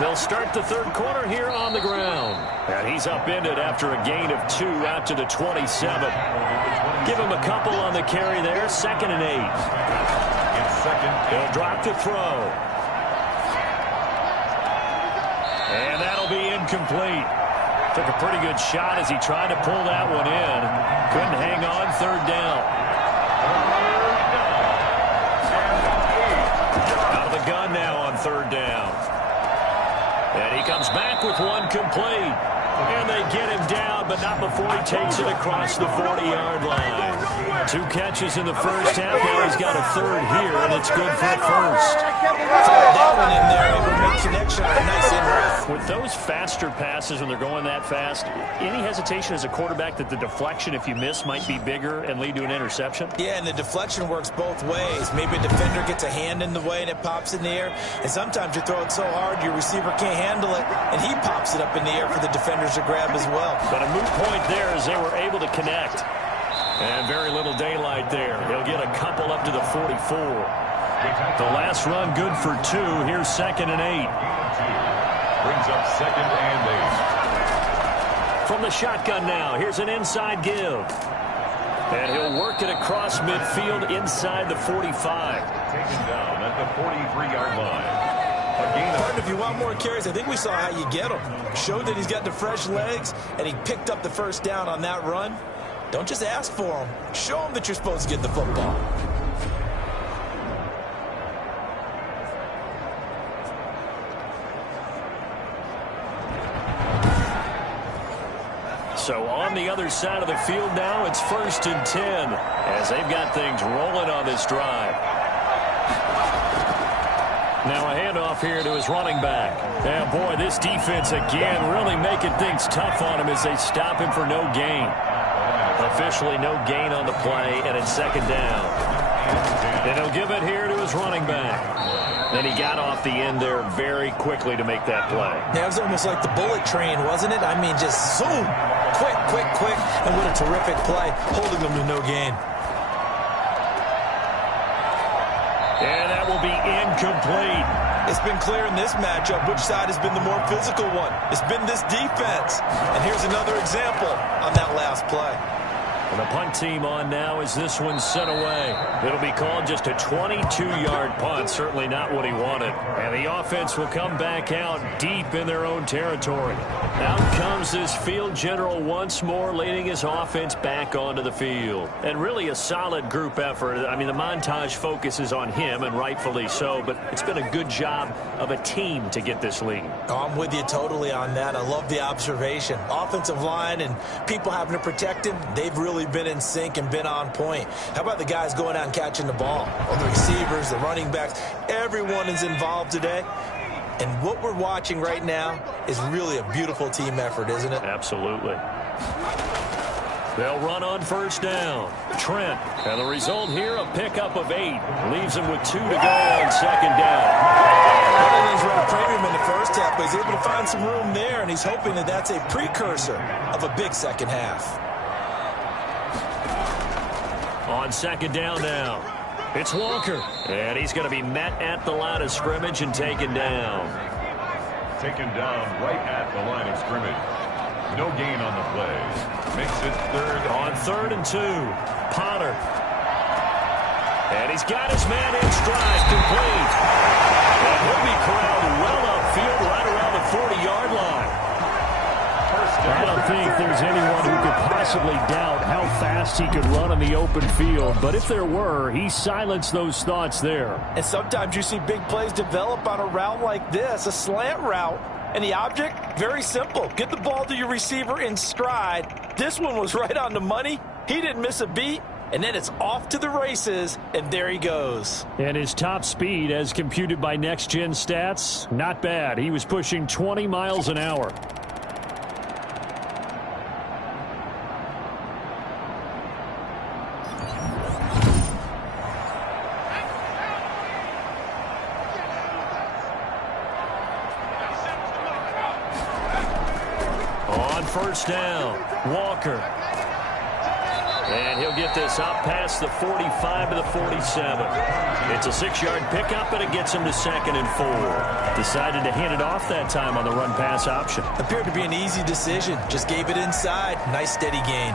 They'll start the third quarter here on the ground. And he's upended after a gain of 2 out to the 27. Give him a couple on the carry there. 2nd and 8. He'll drop to throw. And that'll be incomplete. Took a pretty good shot as he tried to pull that one in. Couldn't hang on. 3rd down. Out of the gun now on 3rd down. And he comes back with one complete. And they get him down, but not before he takes it across the 40-yard line. 2 catches in the first half. Now he's got a 3rd here, and it's good for a first. That one in there, able to make connection. Nice in-route. With those faster passes when they're going that fast, any hesitation as a quarterback that the deflection, if you miss, might be bigger and lead to an interception? Yeah, and the deflection works both ways. Maybe a defender gets a hand in the way and it pops in the air. And sometimes you throw it so hard your receiver can't handle it, and he pops it up in the air for the defenders to grab as well. But a moot point there as they were able to connect. And very little daylight there. He'll get a couple up to the 44. The last run good for 2. Here's 2nd and 8. Brings up 2nd and 8. From the shotgun now, here's an inside give. And he'll work it across midfield inside the 45. Taken down at the 43-yard line. If you want more carries, I think we saw how you get him. Showed that he's got the fresh legs, and he picked up the first down on that run. Don't just ask for him. Show him that you're supposed to get the football. So on the other side of the field now, it's 1st and 10 as they've got things rolling on this drive. Now a handoff here to his running back. And boy, this defense again really making things tough on him as they stop him for no gain. Officially no gain on the play, and it's 2nd down. And he'll give it here to his running back. And he got off the end there very quickly to make that play. Yeah, it was almost like the bullet train, wasn't it? I mean, just zoom. Quick, quick, quick. And what a terrific play, holding them to no gain. And that will be incomplete. It's been clear in this matchup which side has been the more physical one. It's been this defense. And here's another example on that last play. And the punt team on now as this one's sent away. It'll be called just a 22-yard punt. Certainly not what he wanted. And the offense will come back out deep in their own territory. Out comes this field general once more, leading his offense back onto the field. And really a solid group effort. I mean, the montage focuses on him, and rightfully so, but it's been a good job of a team to get this lead. Oh, I'm with you totally on that. I love the observation. Offensive line and people having to protect him, they've really been in sync and been on point. How about the guys going out and catching the ball? Well, the receivers, the running backs, everyone is involved today. And what we're watching right now is really a beautiful team effort, isn't it? Absolutely. They'll run on 1st down. Trent, and the result here, a pickup of 8. Leaves him with 2 to go on 2nd down. He's run a premium in the first half, but he's able to find some room there, and he's hoping that that's a precursor of a big second half. On 2nd down now, it's Walker. And he's going to be met at the line of scrimmage and taken down. taken down right at the line of scrimmage. No gain on the play. Makes it third. On 3rd and 2, Potter. And he's got his man in stride, complete. And he'll be corralled well upfield right around the 40-yard line. I don't think there's anyone who could possibly doubt how fast he could run in the open field. But if there were, he silenced those thoughts there. And sometimes you see big plays develop on a route like this, a slant route. And the object, very simple. Get the ball to your receiver in stride. This one was right on the money. He didn't miss a beat. And then it's off to the races, and there he goes. And his top speed, as computed by Next Gen Stats, not bad. He was pushing 20 miles an hour. On 1st down, Walker. And he'll get this up past the 45 to the 47. It's a 6-yard pickup, and it gets him to 2nd and 4. Decided to hand it off that time on the run-pass option. Appeared to be an easy decision. Just gave it inside. Nice steady gain.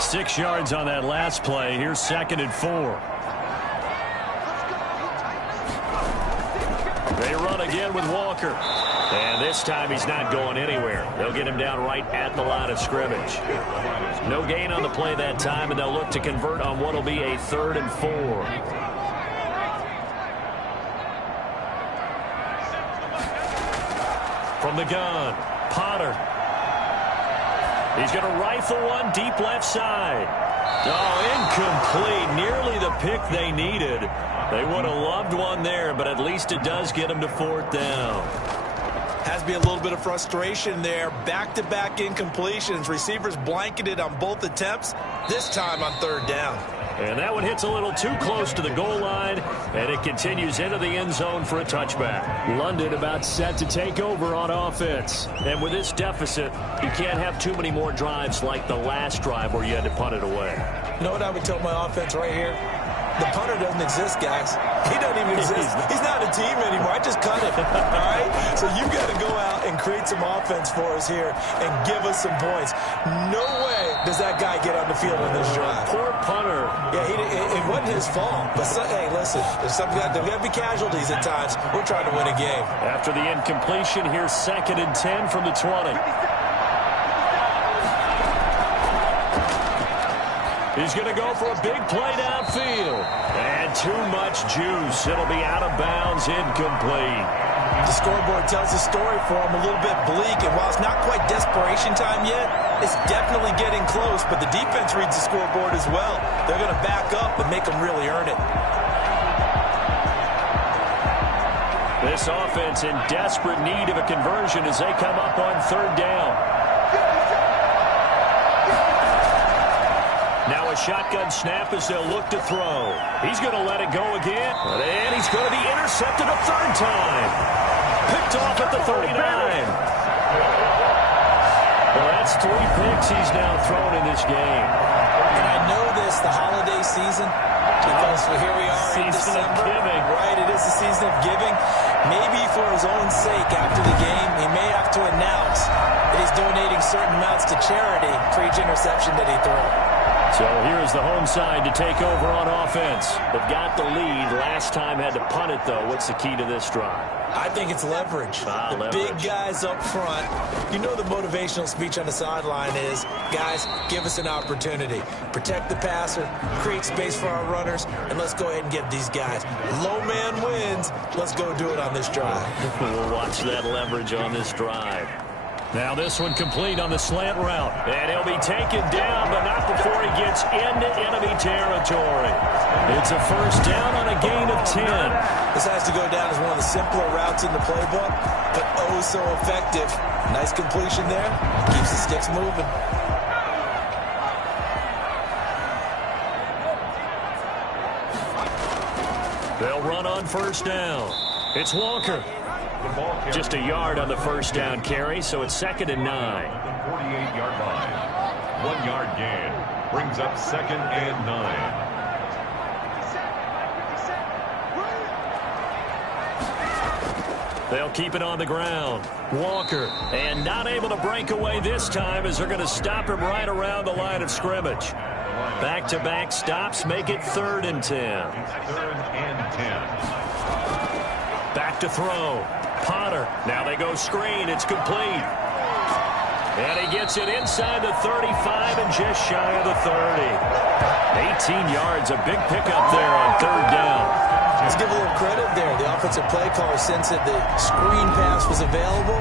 6 yards on that last play. Here's 2nd and 4. They run again with Walker. And this time he's not going anywhere. They'll get him down right at the line of scrimmage. No gain on the play that time, and they'll look to convert on what will be a 3rd and 4. From the gun, Potter. He's going to rifle one deep left side. Oh, incomplete. Nearly the pick they needed. They would have loved one there, but at least it does get them to 4th down. Has to be a little bit of frustration there. Back-to-back incompletions. Receivers blanketed on both attempts, this time on 3rd down. And that one hits a little too close to the goal line, and it continues into the end zone for a touchback. London about set to take over on offense. And with this deficit, you can't have too many more drives like the last drive where you had to punt it away. You know what I would tell my offense right here? The punter doesn't exist, guys. He doesn't even exist. He's not a team anymore. I just cut him, all right? So you've got to go out and create some offense for us here and give us some points. No way does that guy get on the field on this drive. Poor punter. Yeah, it wasn't his fault. But, hey, listen, there's got to be casualties at times. We're trying to win a game. After the incompletion, here's 2nd and 10 from the 20. He's going to go for a big play downfield. And too much juice. It'll be out of bounds, incomplete. The scoreboard tells the story for him, a little bit bleak. And while it's not quite desperation time yet, it's definitely getting close. But the defense reads the scoreboard as well. They're going to back up and make them really earn it. This offense in desperate need of a conversion as they come up on 3rd down. Now a shotgun snap as they'll look to throw. He's going to let it go again. And he's going to be intercepted a 3rd time. Picked off at the 39. Well, that's 3 picks he's now thrown in this game. And I know this, the holiday season, because here we are in Season December. of giving. Right, it is the season of giving. Maybe for his own sake after the game, he may have to announce that he's donating certain amounts to charity for each interception that he throws. So here's the home side to take over on offense. They've got the lead. Last time had to punt it, though. What's the key to this drive? I think it's leverage. The leverage. big guys up front. You know the motivational speech on the sideline is, guys, give us an opportunity. Protect the passer, create space for our runners, and let's go ahead and get these guys. Low man wins. Let's go do it on this drive. We'll watch that leverage on this drive. Now this one complete on the slant route. And he'll be taken down, but not before he gets into enemy territory. It's a 1st down on a gain of 10. This has to go down as one of the simpler routes in the playbook, but oh so effective. Nice completion there. Keeps the sticks moving. They'll run on 1st down. It's Walker. Just a yard on the 1st down carry, so it's 2nd and 9. 48-yard line. 1-yard gain. Brings up 2nd and 9. They'll keep it on the ground. Walker, and not able to break away this time as they're going to stop him right around the line of scrimmage. Back-to-back stops make it 3rd and 10. 3rd and 10. Back to throw. Potter. Now they go screen. It's complete. And he gets it inside the 35 and just shy of the 30. 18 yards, a big pickup there on 3rd down. Let's give a little credit there. The offensive play caller sensed that the screen pass was available.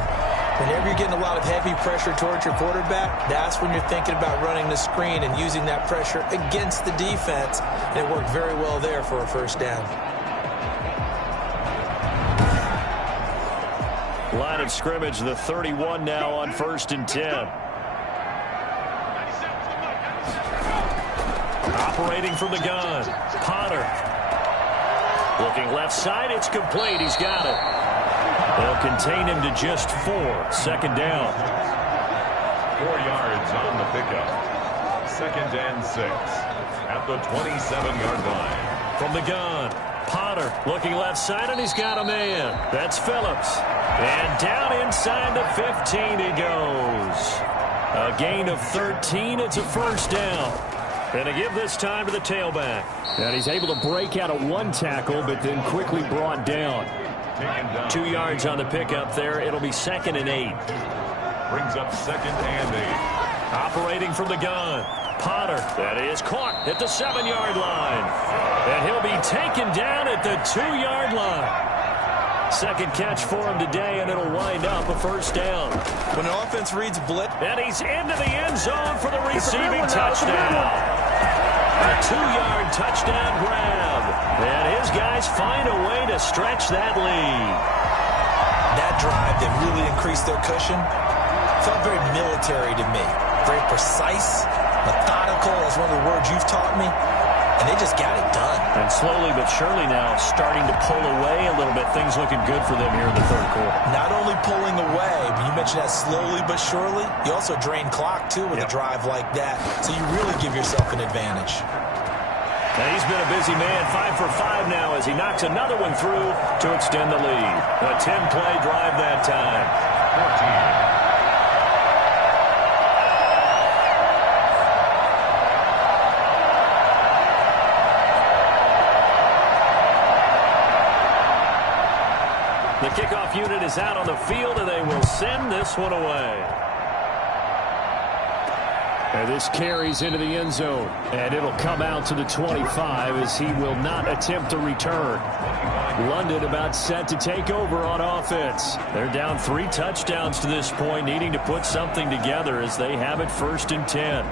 Whenever you're getting a lot of heavy pressure towards your quarterback, that's when you're thinking about running the screen and using that pressure against the defense. And it worked very well there for a 1st down. Line of scrimmage, the 31 now on 1st and 10. Operating from the gun. Potter. Looking left side, it's complete. He's got it. They'll contain him to just 4. 2nd down. 4 yards on the pickup. 2nd and 6 at the 27-yard line. From the gun, Potter looking left side, and he's got a man. That's Phillips. And down inside the 15 he goes. A gain of 13. It's a 1st down. And to give this time to the tailback. And he's able to break out of 1 tackle, but then quickly brought down. 2 yards on the pickup there. It'll be 2nd and 8. Brings up 2nd and 8. Operating from the gun. Potter. That is caught at the 7-yard line. And he'll be taken down at the 2-yard line. 2nd catch for him today, and it'll wind up a 1st down. When an offense reads blitz. And he's into the end zone for the receiving touchdown. A 2-yard touchdown grab. And his guys find a way to stretch that lead. That drive that really increased their cushion felt very military to me. Very precise, methodical, that's one of the words you've taught me. And they just got it done. And slowly but surely now starting to pull away a little bit. Things looking good for them here in the 3rd quarter. Not only pulling away, but you mentioned that slowly but surely. You also drain clock, too, with a drive like that. So you really give yourself an advantage. And he's been a busy man, 5 for 5 now as he knocks another one through to extend the lead. A 10-play drive that time. 14. The kickoff unit is out on the field, and they will send this one away. And this carries into the end zone, and it'll come out to the 25 as he will not attempt to return. London about set to take over on offense. They're down 3 touchdowns to this point, needing to put something together as they have it 1st and 10.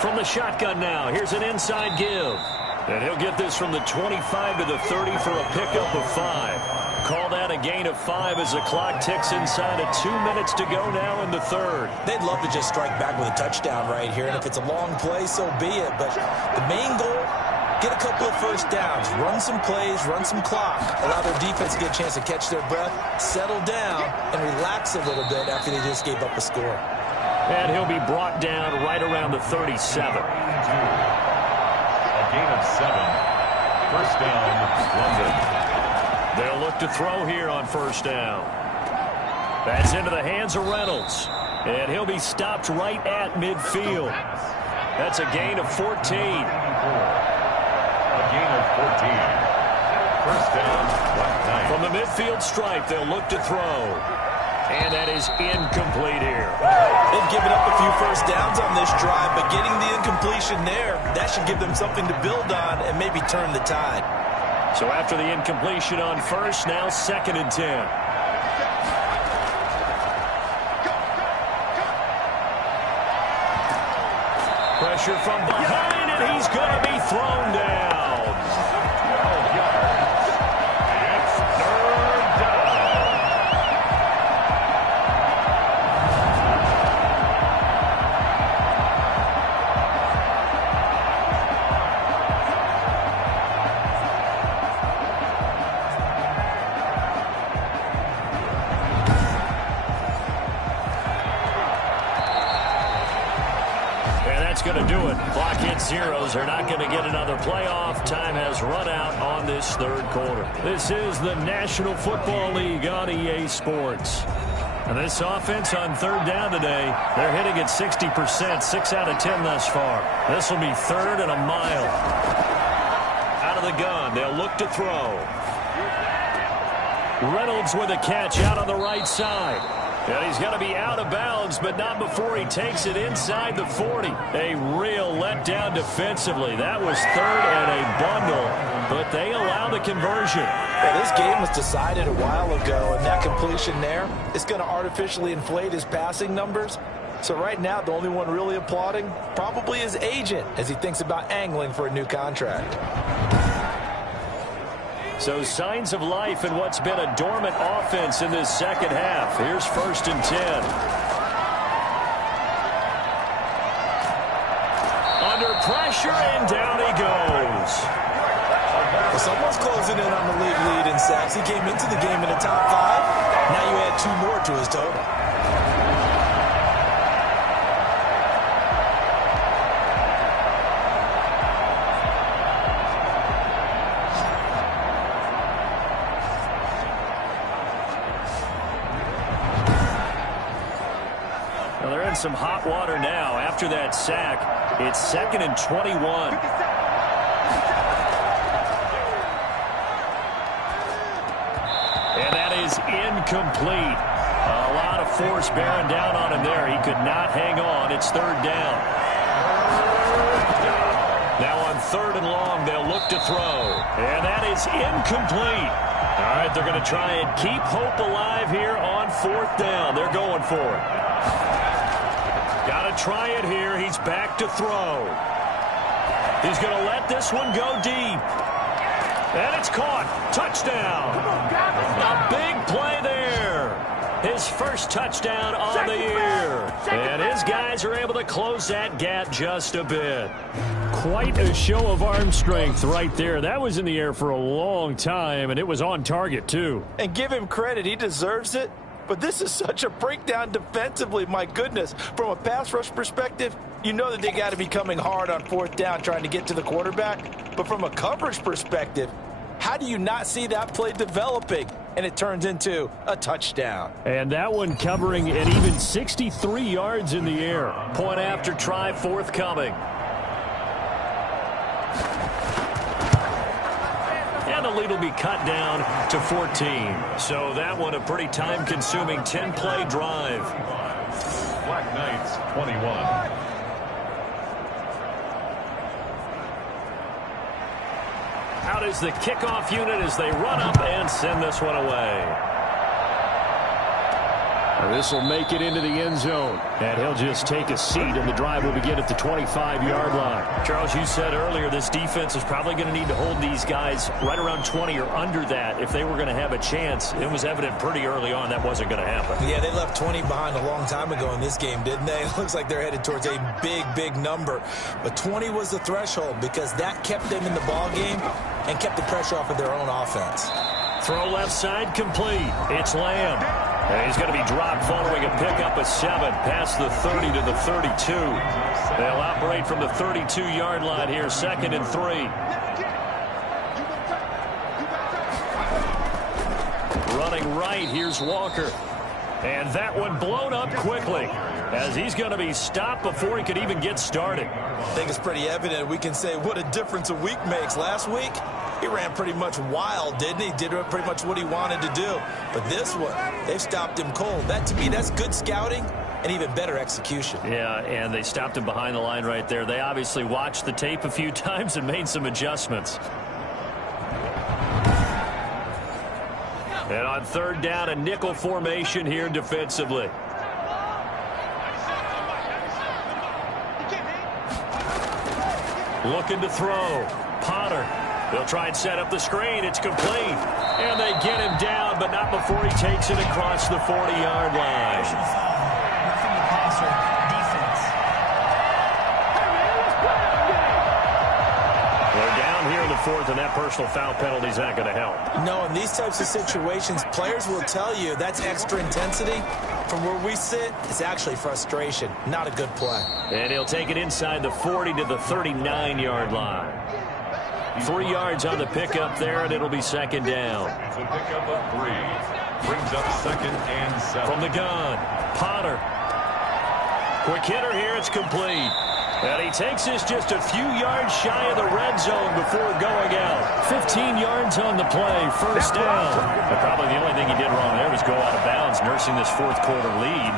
From the shotgun now, here's an inside give. And he'll get this from the 25 to the 30 for a pickup of 5. Call that a gain of 5 as the clock ticks inside of 2 minutes to go now in the 3rd. They'd love to just strike back with a touchdown right here. And if it's a long play, so be it. But the main goal, get a couple of 1st downs. Run some plays, run some clock. Allow their defense to get a chance to catch their breath, settle down, and relax a little bit after they just gave up a score. And he'll be brought down right around the 37. A gain of 7. 1st down, London. They'll look to throw here on 1st down. That's into the hands of Reynolds. And he'll be stopped right at midfield. That's a gain of 14. A gain of 14. 1st down, BlackKnights. From the midfield stripe, they'll look to throw. And that is incomplete here. They've given up a few 1st downs on this drive, but getting the incompletion there, that should give them something to build on and maybe turn the tide. So after the incompletion on 1st, now 2nd and 10. Pressure from behind, and he's going to be thrown down. 12 yards. It's 3rd down. Going to do it. Eagles are not going to get another playoff. Time has run out on this third quarter. This is the National Football League on EA Sports. And this offense on third down today, they're hitting at 60%, 6 out of 10 thus far. This will be 3rd and a mile. Out of the gun, they'll look to throw. Reynolds with a catch out on the right side. And he's going to be out of bounds, but not before he takes it inside the 40. A real letdown defensively. That was 3rd and a bundle, but they allow the conversion. Yeah, this game was decided a while ago, and that completion there is going to artificially inflate his passing numbers. So right now, the only one really applauding probably his agent as he thinks about angling for a new contract. So signs of life in what's been a dormant offense in this second half. Here's 1st and 10. Under pressure, and down he goes. Well, someone's closing in on the league lead in sacks. He came into the game in the top 5. Now you add 2 more to his total. Well, they're in some hot water now. After that sack, it's 2nd and 21. Incomplete. A lot of force bearing down on him there. He could not hang on. It's 3rd down. Now on 3rd and long, they'll look to throw. And that is incomplete. All right, they're going to try and keep hope alive here on 4th down. They're going for it. Got to try it here. He's back to throw. He's going to let this one go deep. And it's caught. Touchdown. A big play there. His first touchdown on the year. And his guys are able to close that gap just a bit. Quite a show of arm strength right there. That was in the air for a long time, and it was on target, too. And give him credit. He deserves it. But this is such a breakdown defensively. My goodness. From a pass rush perspective, you know that they got to be coming hard on 4th down trying to get to the quarterback. But from a coverage perspective, how do you not see that play developing? And it turns into a touchdown. And that one covering an even 63 yards in the air. Point after try forthcoming. And the lead will be cut down to 14. So that one a pretty time-consuming 10-play drive. BlackKnights 21. Out is the kickoff unit as they run up and send this one away. This will make it into the end zone. And he'll just take a seat, and the drive will begin at the 25-yard line. Charles, you said earlier this defense is probably going to need to hold these guys right around 20 or under that if they were going to have a chance. It was evident pretty early on that wasn't going to happen. Yeah, they left 20 behind a long time ago in this game, didn't they? It looks like they're headed towards a big, big number. But 20 was the threshold because that kept them in the ball game and kept the pressure off of their own offense. Throw left side complete. It's Lamb. And he's going to be dropped following a pickup of 7 past the 30 to the 32. They'll operate from the 32-yard line here, 2nd and 3. Running right, here's Walker. And that one blown up quickly as he's going to be stopped before he could even get started. I think it's pretty evident. We can say what a difference a week makes. Last week, he ran pretty much wild, didn't he? Did pretty much what he wanted to do. But this one, they've stopped him cold. That, to me, that's good scouting and even better execution. Yeah, and they stopped him behind the line right there. They obviously watched the tape a few times and made some adjustments. And on 3rd down, a nickel formation here defensively. Looking to throw. Potter. They'll try and set up the screen. It's complete. And they get him down, but not before he takes it across the 40-yard line. They're down here in the fourth, and that personal foul penalty is not going to help. No, in these types of situations, players will tell you that's extra intensity. From where we sit, it's actually frustration. Not a good play. And he'll take it inside the 40 to the 39-yard line. 3 yards on the pickup there, and it'll be second down. It's a pickup of 3. Brings up second and 7. From the gun, Potter. Quick hitter here, it's complete. And he takes this just a few yards shy of the red zone before going out. 15 yards on the play, first down. But probably the only thing he did wrong there was go out of bounds, nursing this fourth quarter lead.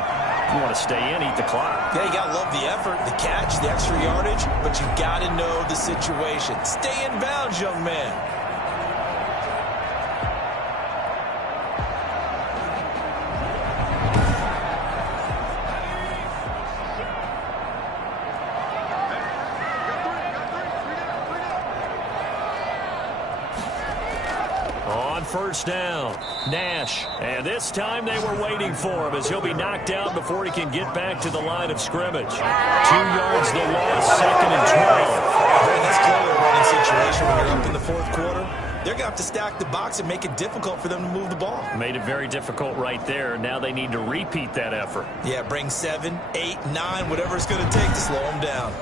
You want to stay in, eat the clock. Yeah, you got to love the effort, the catch, the extra yardage, but you got to know the situation. Stay in bounds, young man. First down, Nash. And this time they were waiting for him as he'll be knocked out before he can get back to the line of scrimmage. 2 yards the loss, second and 12. Man, that's clearly a running situation when you're up in the fourth quarter. They're going to have to stack the box and make it difficult for them to move the ball. Made it very difficult right there. Now they need to repeat that effort. Yeah, bring 7, 8, 9, whatever it's going to take to slow them down.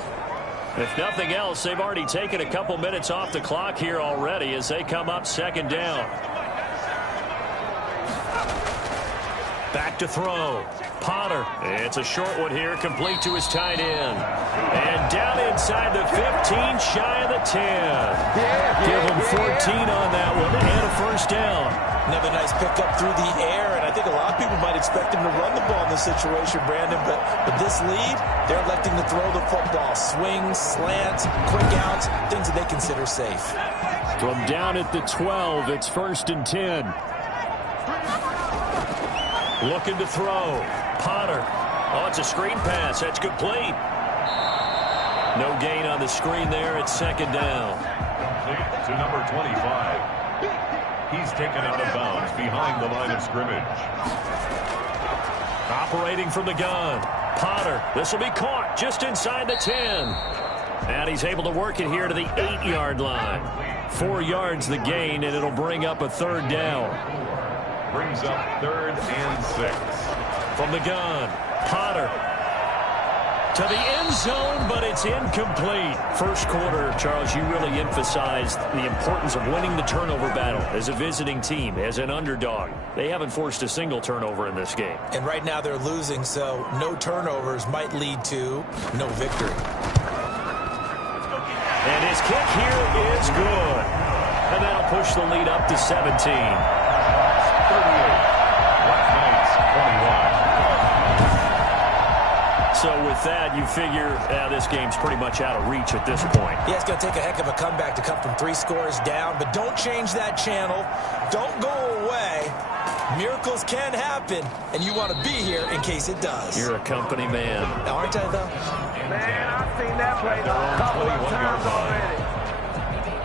If nothing else, they've already taken a couple minutes off the clock here already as they come up second down. Back to throw. Potter. It's a short one here, complete to his tight end. And down inside the 15, shy of the 10. Give him 14 on that one and a first down. Another nice pickup through the air, and I think a lot of people might expect him to run the ball in this situation, Brandon, but with this lead, they're electing to throw the football. Swings, slants, quick outs, things that they consider safe. From down at the 12, it's first and 10. Looking to throw. Potter. Oh, it's a screen pass. That's complete. No gain on the screen there. It's second down. Complete to number 25. He's taken out of bounds behind the line of scrimmage. Operating from the gun. Potter. This will be caught just inside the 10. And he's able to work it here to the 8-yard line. 4 yards the gain, and it'll bring up a third down. Brings up third and 6. From the gun, Potter to the end zone, but it's incomplete. First quarter, Charles, you really emphasized the importance of winning the turnover battle as a visiting team, as an underdog. They haven't forced a single turnover in this game. And right now they're losing, so no turnovers might lead to no victory. And his kick here is good. And that'll push the lead up to 17. 38. BlackKnights 21. So with that, you figure this game's pretty much out of reach at this point. Yeah, it's going to take a heck of a comeback to come from 3 scores down, but don't change that channel. Don't go away. Miracles can happen, and you want to be here in case it does. You're a company man. Aren't I, though? Man, I've seen that play a couple of times already.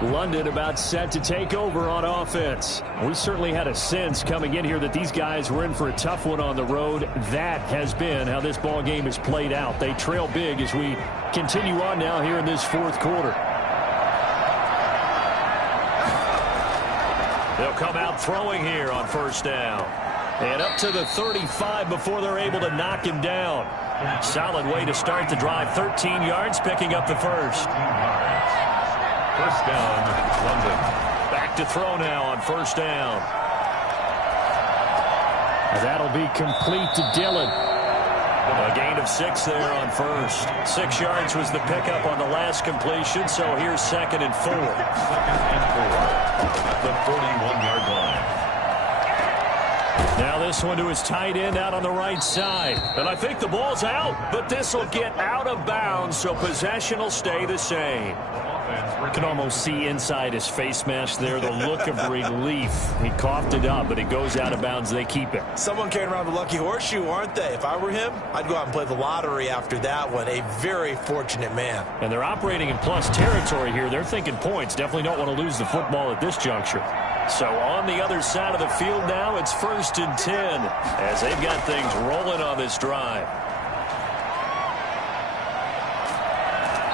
London about set to take over on offense. We certainly had a sense coming in here that these guys were in for a tough one on the road. That has been how this ball game has played out. They trail big as we continue on now here in this fourth quarter. They'll come out throwing here on first down. And up to the 35 before they're able to knock him down. Solid way to start the drive. 13 yards, picking up the first. First down, London. Back to throw now on first down. That'll be complete to Dillon. A gain of 6 there on first. 6 yards was the pickup on the last completion, so here's second and 4. Second and 4 at the 41-yard line. Now this one to his tight end out on the right side. And I think the ball's out, but this will get out of bounds, so possession will stay the same. You can almost see inside his face mask there the look of relief. He coughed it up, but it goes out of bounds. They keep it. Someone carrying around the lucky horseshoe, aren't they? If I were him, I'd go out and play the lottery after that one. A very fortunate man. And they're operating in plus territory here. They're thinking points. Definitely don't want to lose the football at this juncture. So on the other side of the field now, it's first and 10 as they've got things rolling on this drive.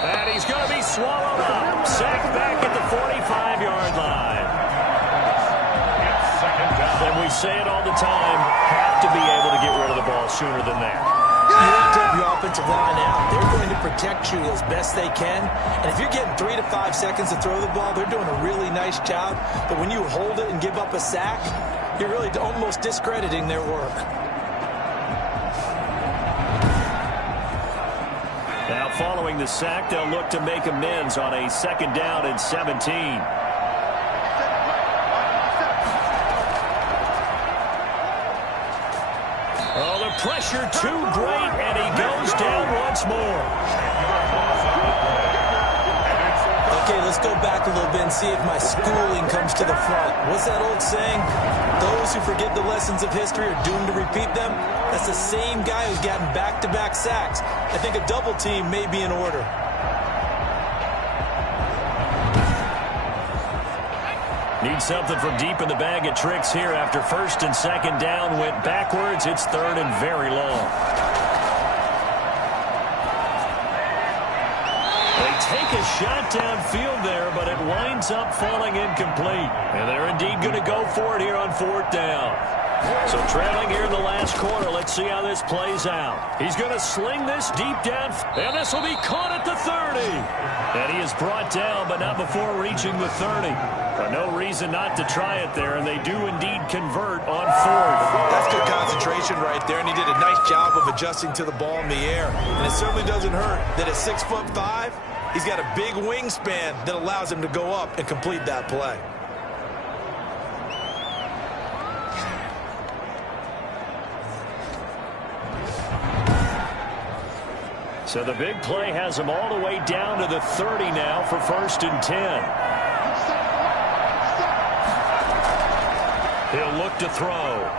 And he's going to be swallowed up. Sacked back at the 45-yard line. And we say it all the time, have to be able to get rid of the ball sooner than that. You have to have your offensive line out. They're going to protect you as best they can. And if you're getting 3 to 5 seconds to throw the ball, they're doing a really nice job. But when you hold it and give up a sack, you're really almost discrediting their work. Now following the sack, they'll look to make amends on a 2nd down and 17. Oh, the pressure too great, and he goes down once more. Okay, let's go back a little bit and see if my schooling comes to the front. What's that old saying? Those who forget the lessons of history are doomed to repeat them. That's the same guy who's gotten back-to-back sacks. I think a double team may be in order. Need something from deep in the bag of tricks here after 1st and 2nd down went backwards. It's 3rd and very long. They take a shot downfield there, but it winds up falling incomplete. And they're indeed going to go for it here on 4th down. So trailing here in the last quarter. Let's see how this plays out. He's going to sling this deep down, and this will be caught at the 30. And he is brought down, but not before reaching the 30. But no reason not to try it there, and they do indeed convert on 4th. That's good concentration right there, and he did a nice job of adjusting to the ball in the air. And it certainly doesn't hurt that at 6'5", he's got a big wingspan that allows him to go up and complete that play. So the big play has him all the way down to the 30 now for 1st and 10. He'll look to throw.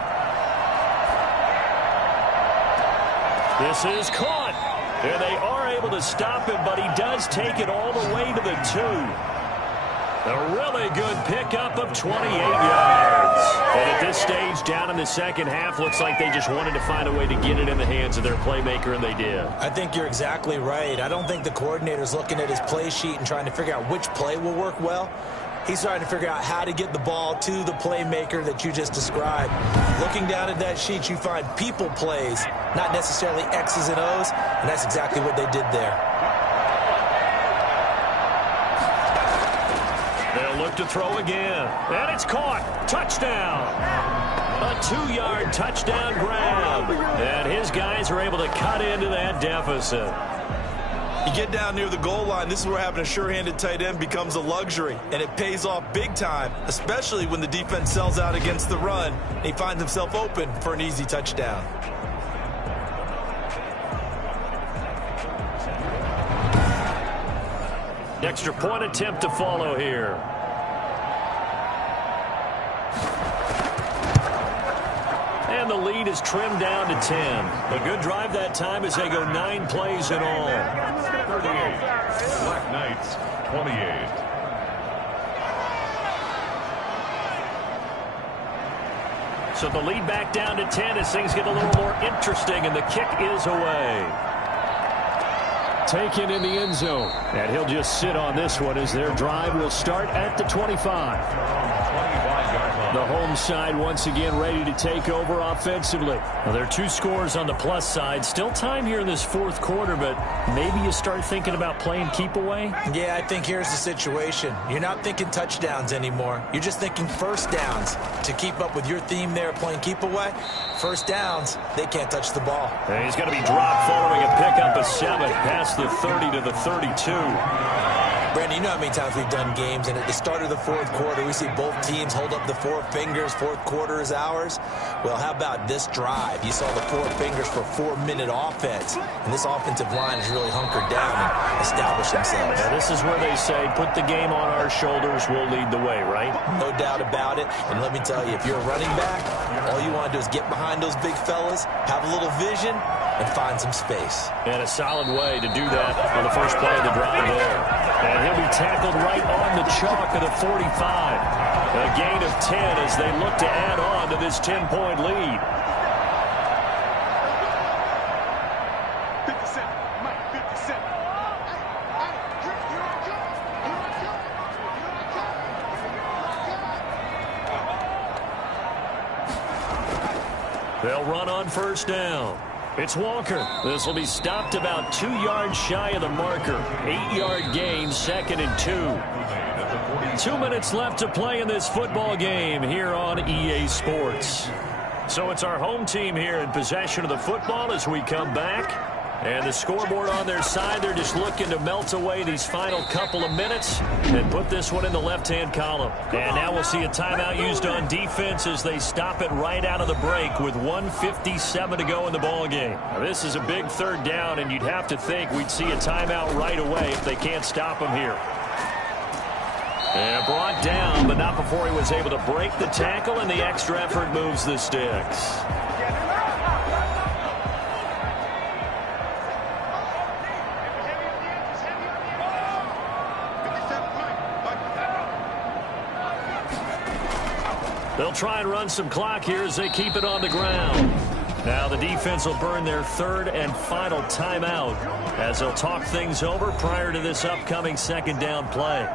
This is caught. And they are able to stop him, but he does take it all the way to the 2. A really good pickup of 28 yards. And at this stage, down in the 2nd half, looks like they just wanted to find a way to get it in the hands of their playmaker, and they did. I think you're exactly right. I don't think the coordinator's looking at his play sheet and trying to figure out which play will work well. He's trying to figure out how to get the ball to the playmaker that you just described. Looking down at that sheet, you find people plays, not necessarily X's and O's, and that's exactly what they did there. They'll look to throw again, and it's caught. Touchdown. A 2-yard touchdown grab, and his guys are able to cut into that deficit. You get down near the goal line, this is where having a sure-handed tight end becomes a luxury, and it pays off big time, especially when the defense sells out against the run, and he finds himself open for an easy touchdown. Extra point attempt to follow here. And the lead is trimmed down to 10. A good drive that time as they go 9 plays in all. 38. BlackKnights, 28. So the lead back down to 10 as things get a little more interesting, and the kick is away. Taken in the end zone. And he'll just sit on this one as their drive will start at the 25. The home side once again ready to take over offensively. Well, there are 2 scores on the plus side. Still time here in this 4th quarter, but maybe you start thinking about playing keep away? Yeah, I think here's the situation. You're not thinking touchdowns anymore. You're just thinking first downs. To keep up with your theme there, playing keep away, first downs, they can't touch the ball. And he's going to be dropped following a pickup of 7 past the 30 to the 32. Brandon, you know how many times we've done games, and at the start of the 4th quarter, we see both teams hold up the 4 fingers, 4th quarter is ours. Well, how about this drive? You saw the 4 fingers for 4-minute offense, and this offensive line has really hunkered down and established themselves. Now, this is where they say, put the game on our shoulders, we'll lead the way, right? No doubt about it, and let me tell you, if you're a running back, all you want to do is get behind those big fellas, have a little vision, and find some space. And a solid way to do that on the first play of the drive there. And he'll be tackled right on the chalk of the 45. A gain of 10 as they look to add on to this 10-point lead. 57, Mike, 57. They'll run on first down. It's Walker. This will be stopped about 2 yards shy of the marker. 8-yard gain, 2nd and 2. 2 minutes left to play in this football game here on EA Sports. So it's our home team here in possession of the football as we come back. And the scoreboard on their side, they're just looking to melt away these final couple of minutes and put this one in the left-hand column. And now we'll see a timeout used on defense as they stop it right out of the break with 1:57 to go in the ballgame. Now, this is a big 3rd down, and you'd have to think we'd see a timeout right away if they can't stop him here. And brought down, but not before he was able to break the tackle, and the extra effort moves the sticks. They'll try and run some clock here as they keep it on the ground. Now the defense will burn their 3rd and final timeout as they'll talk things over prior to this upcoming 2nd down play.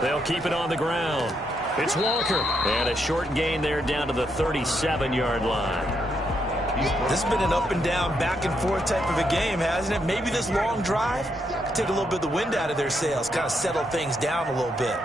They'll keep it on the ground. It's Walker. And a short gain there down to the 37-yard line. This has been an up and down, back and forth type of a game, hasn't it? Maybe this long drive could take a little bit of the wind out of their sails, kind of settle things down a little bit.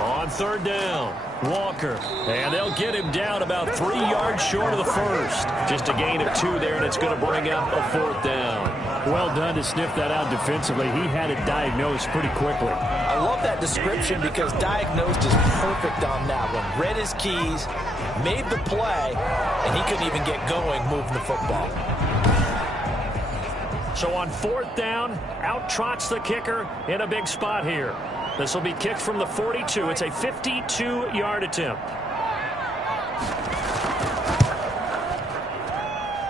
On 3rd down, Walker. And they'll get him down about 3 yards short of the first. Just a gain of 2 there, and it's going to bring up a 4th down. Well done to sniff that out defensively. He had it diagnosed pretty quickly. I love that description because diagnosed is perfect on that one. Read his keys, made the play, and he couldn't even get going moving the football. So on 4th down, out trots the kicker in a big spot here. This will be kicked from the 42. It's a 52-yard attempt.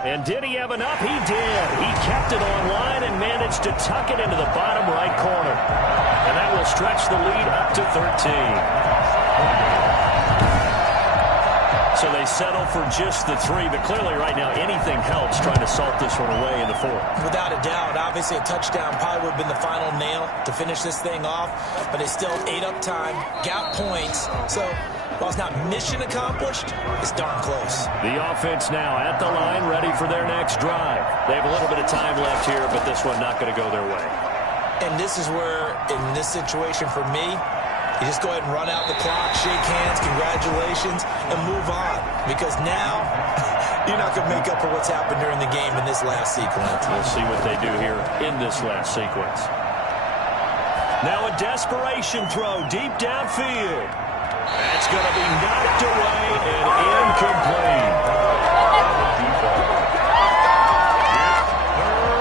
And did he have enough? He did. He kept it online and managed to tuck it into the bottom right corner. And that will stretch the lead up to 13. So they settle for just the 3, but clearly right now anything helps trying to salt this one away in the 4th. Without a doubt, obviously a touchdown probably would have been the final nail to finish this thing off, but they still ate up time, got points. So while it's not mission accomplished, it's darn close. The offense now at the line, ready for their next drive. They have a little bit of time left here, but this one not going to go their way. And this is where, in this situation for me, you just go ahead and run out the clock, shake hands, congratulations, and move on. Because now, you're not going to make up for what's happened during the game in this last sequence. We'll see what they do here in this last sequence. Now a desperation throw deep downfield. That's going to be knocked away and incomplete.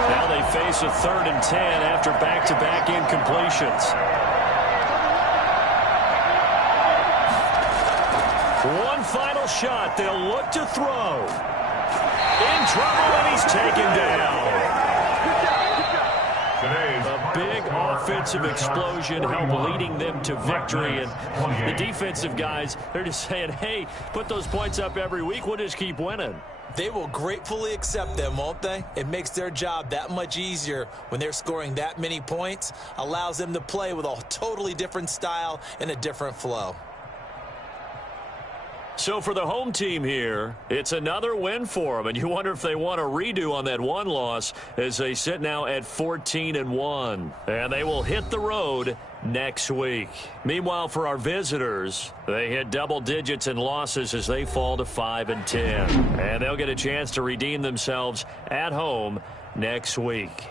Now they face a 3rd and 10 after back-to-back incompletions. One final shot. They'll look to throw. In trouble, and he's taken down. A big offensive explosion helped leading them to victory. And the defensive guys, they're just saying, hey, put those points up every week. We'll just keep winning. They will gratefully accept them, won't they? It makes their job that much easier when they're scoring that many points. Allows them to play with a totally different style and a different flow. So for the home team here, it's another win for them, and you wonder if they want a redo on that one loss as they sit now at 14-1. And they will hit the road next week. Meanwhile, for our visitors, they hit double digits in losses as they fall to 5-10. And they'll get a chance to redeem themselves at home next week.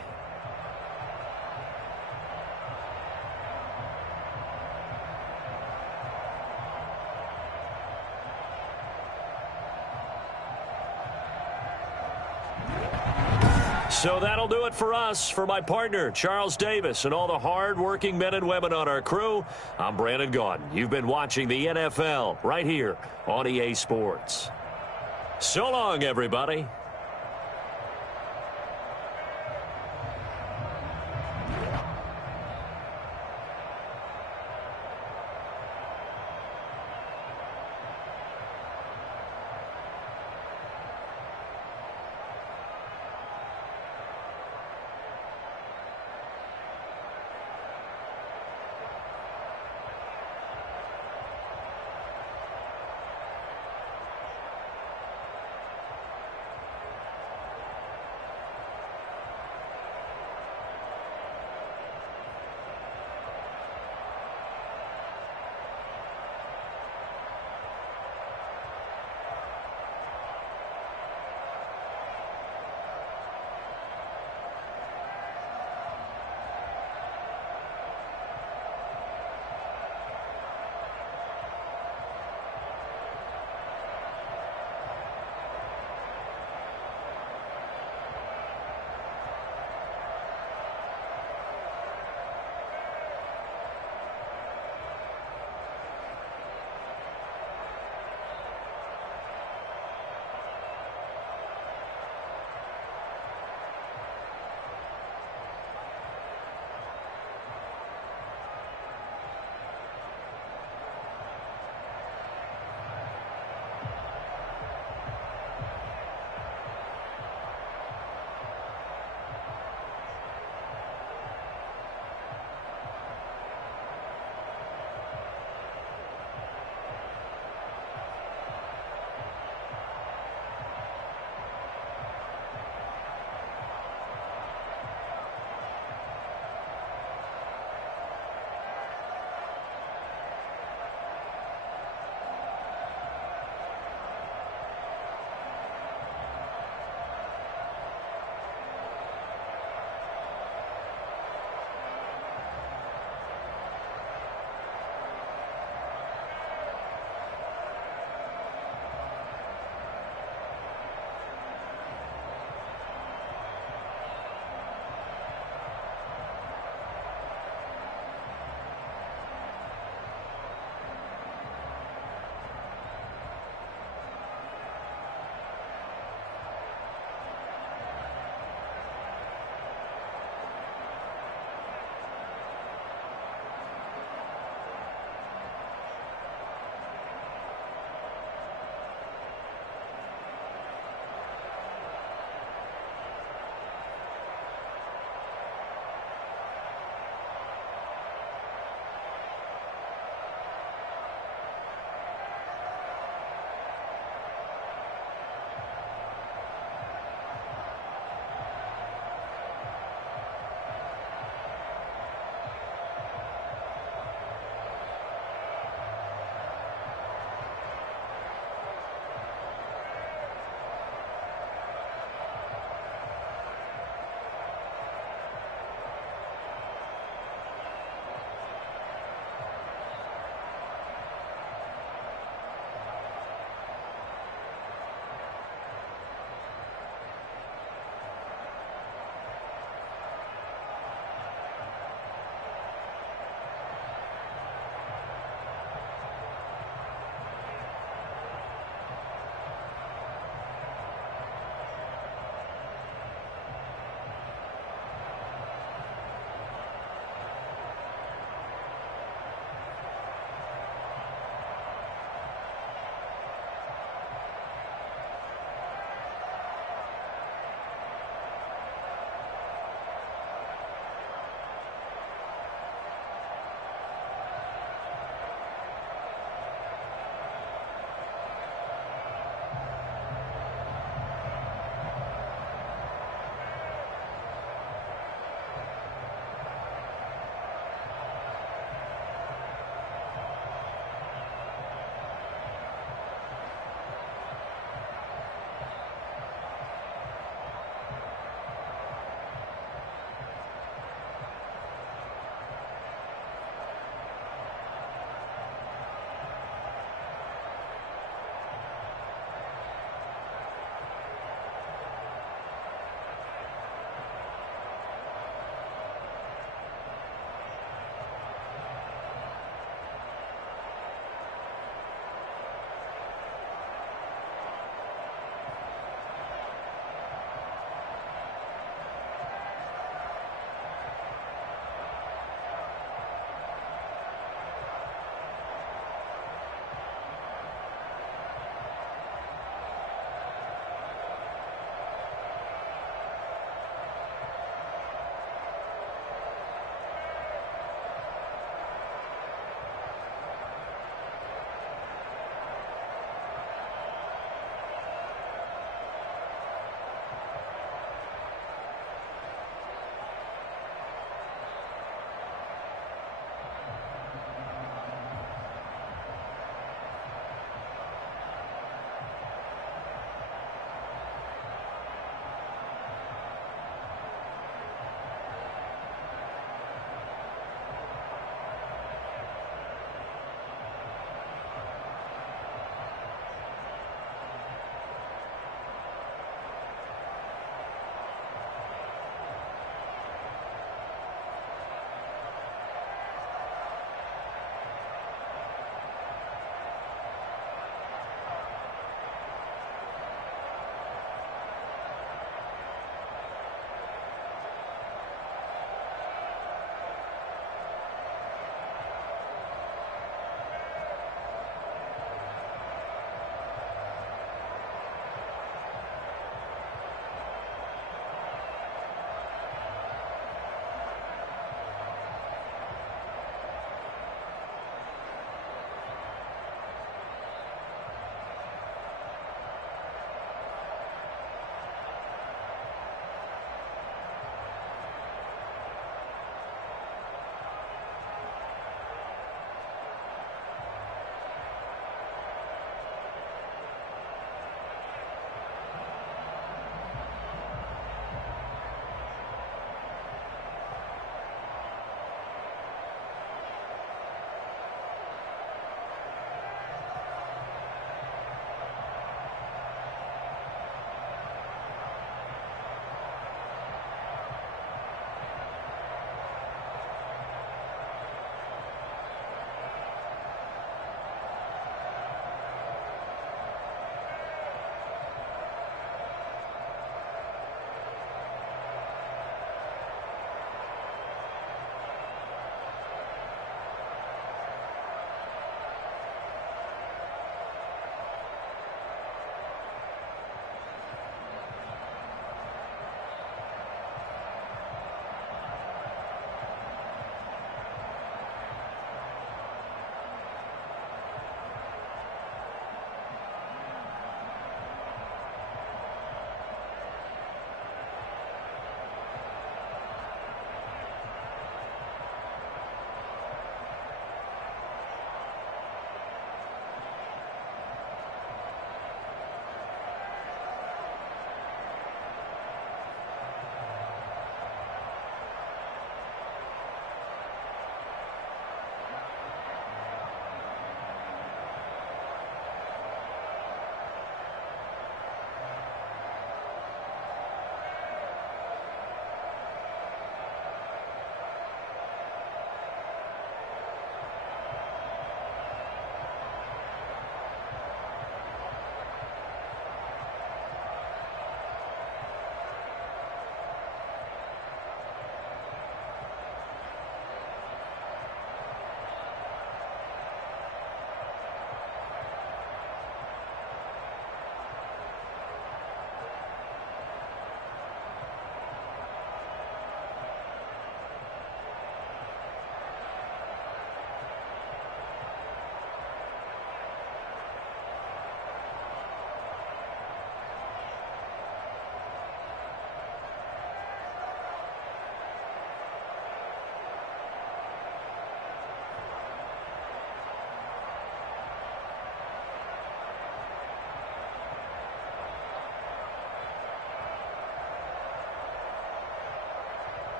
So that'll do it for us. For my partner, Charles Davis, and all the hard-working men and women on our crew, I'm Brandon Gaudin. You've been watching the NFL right here on EA Sports. So long, everybody.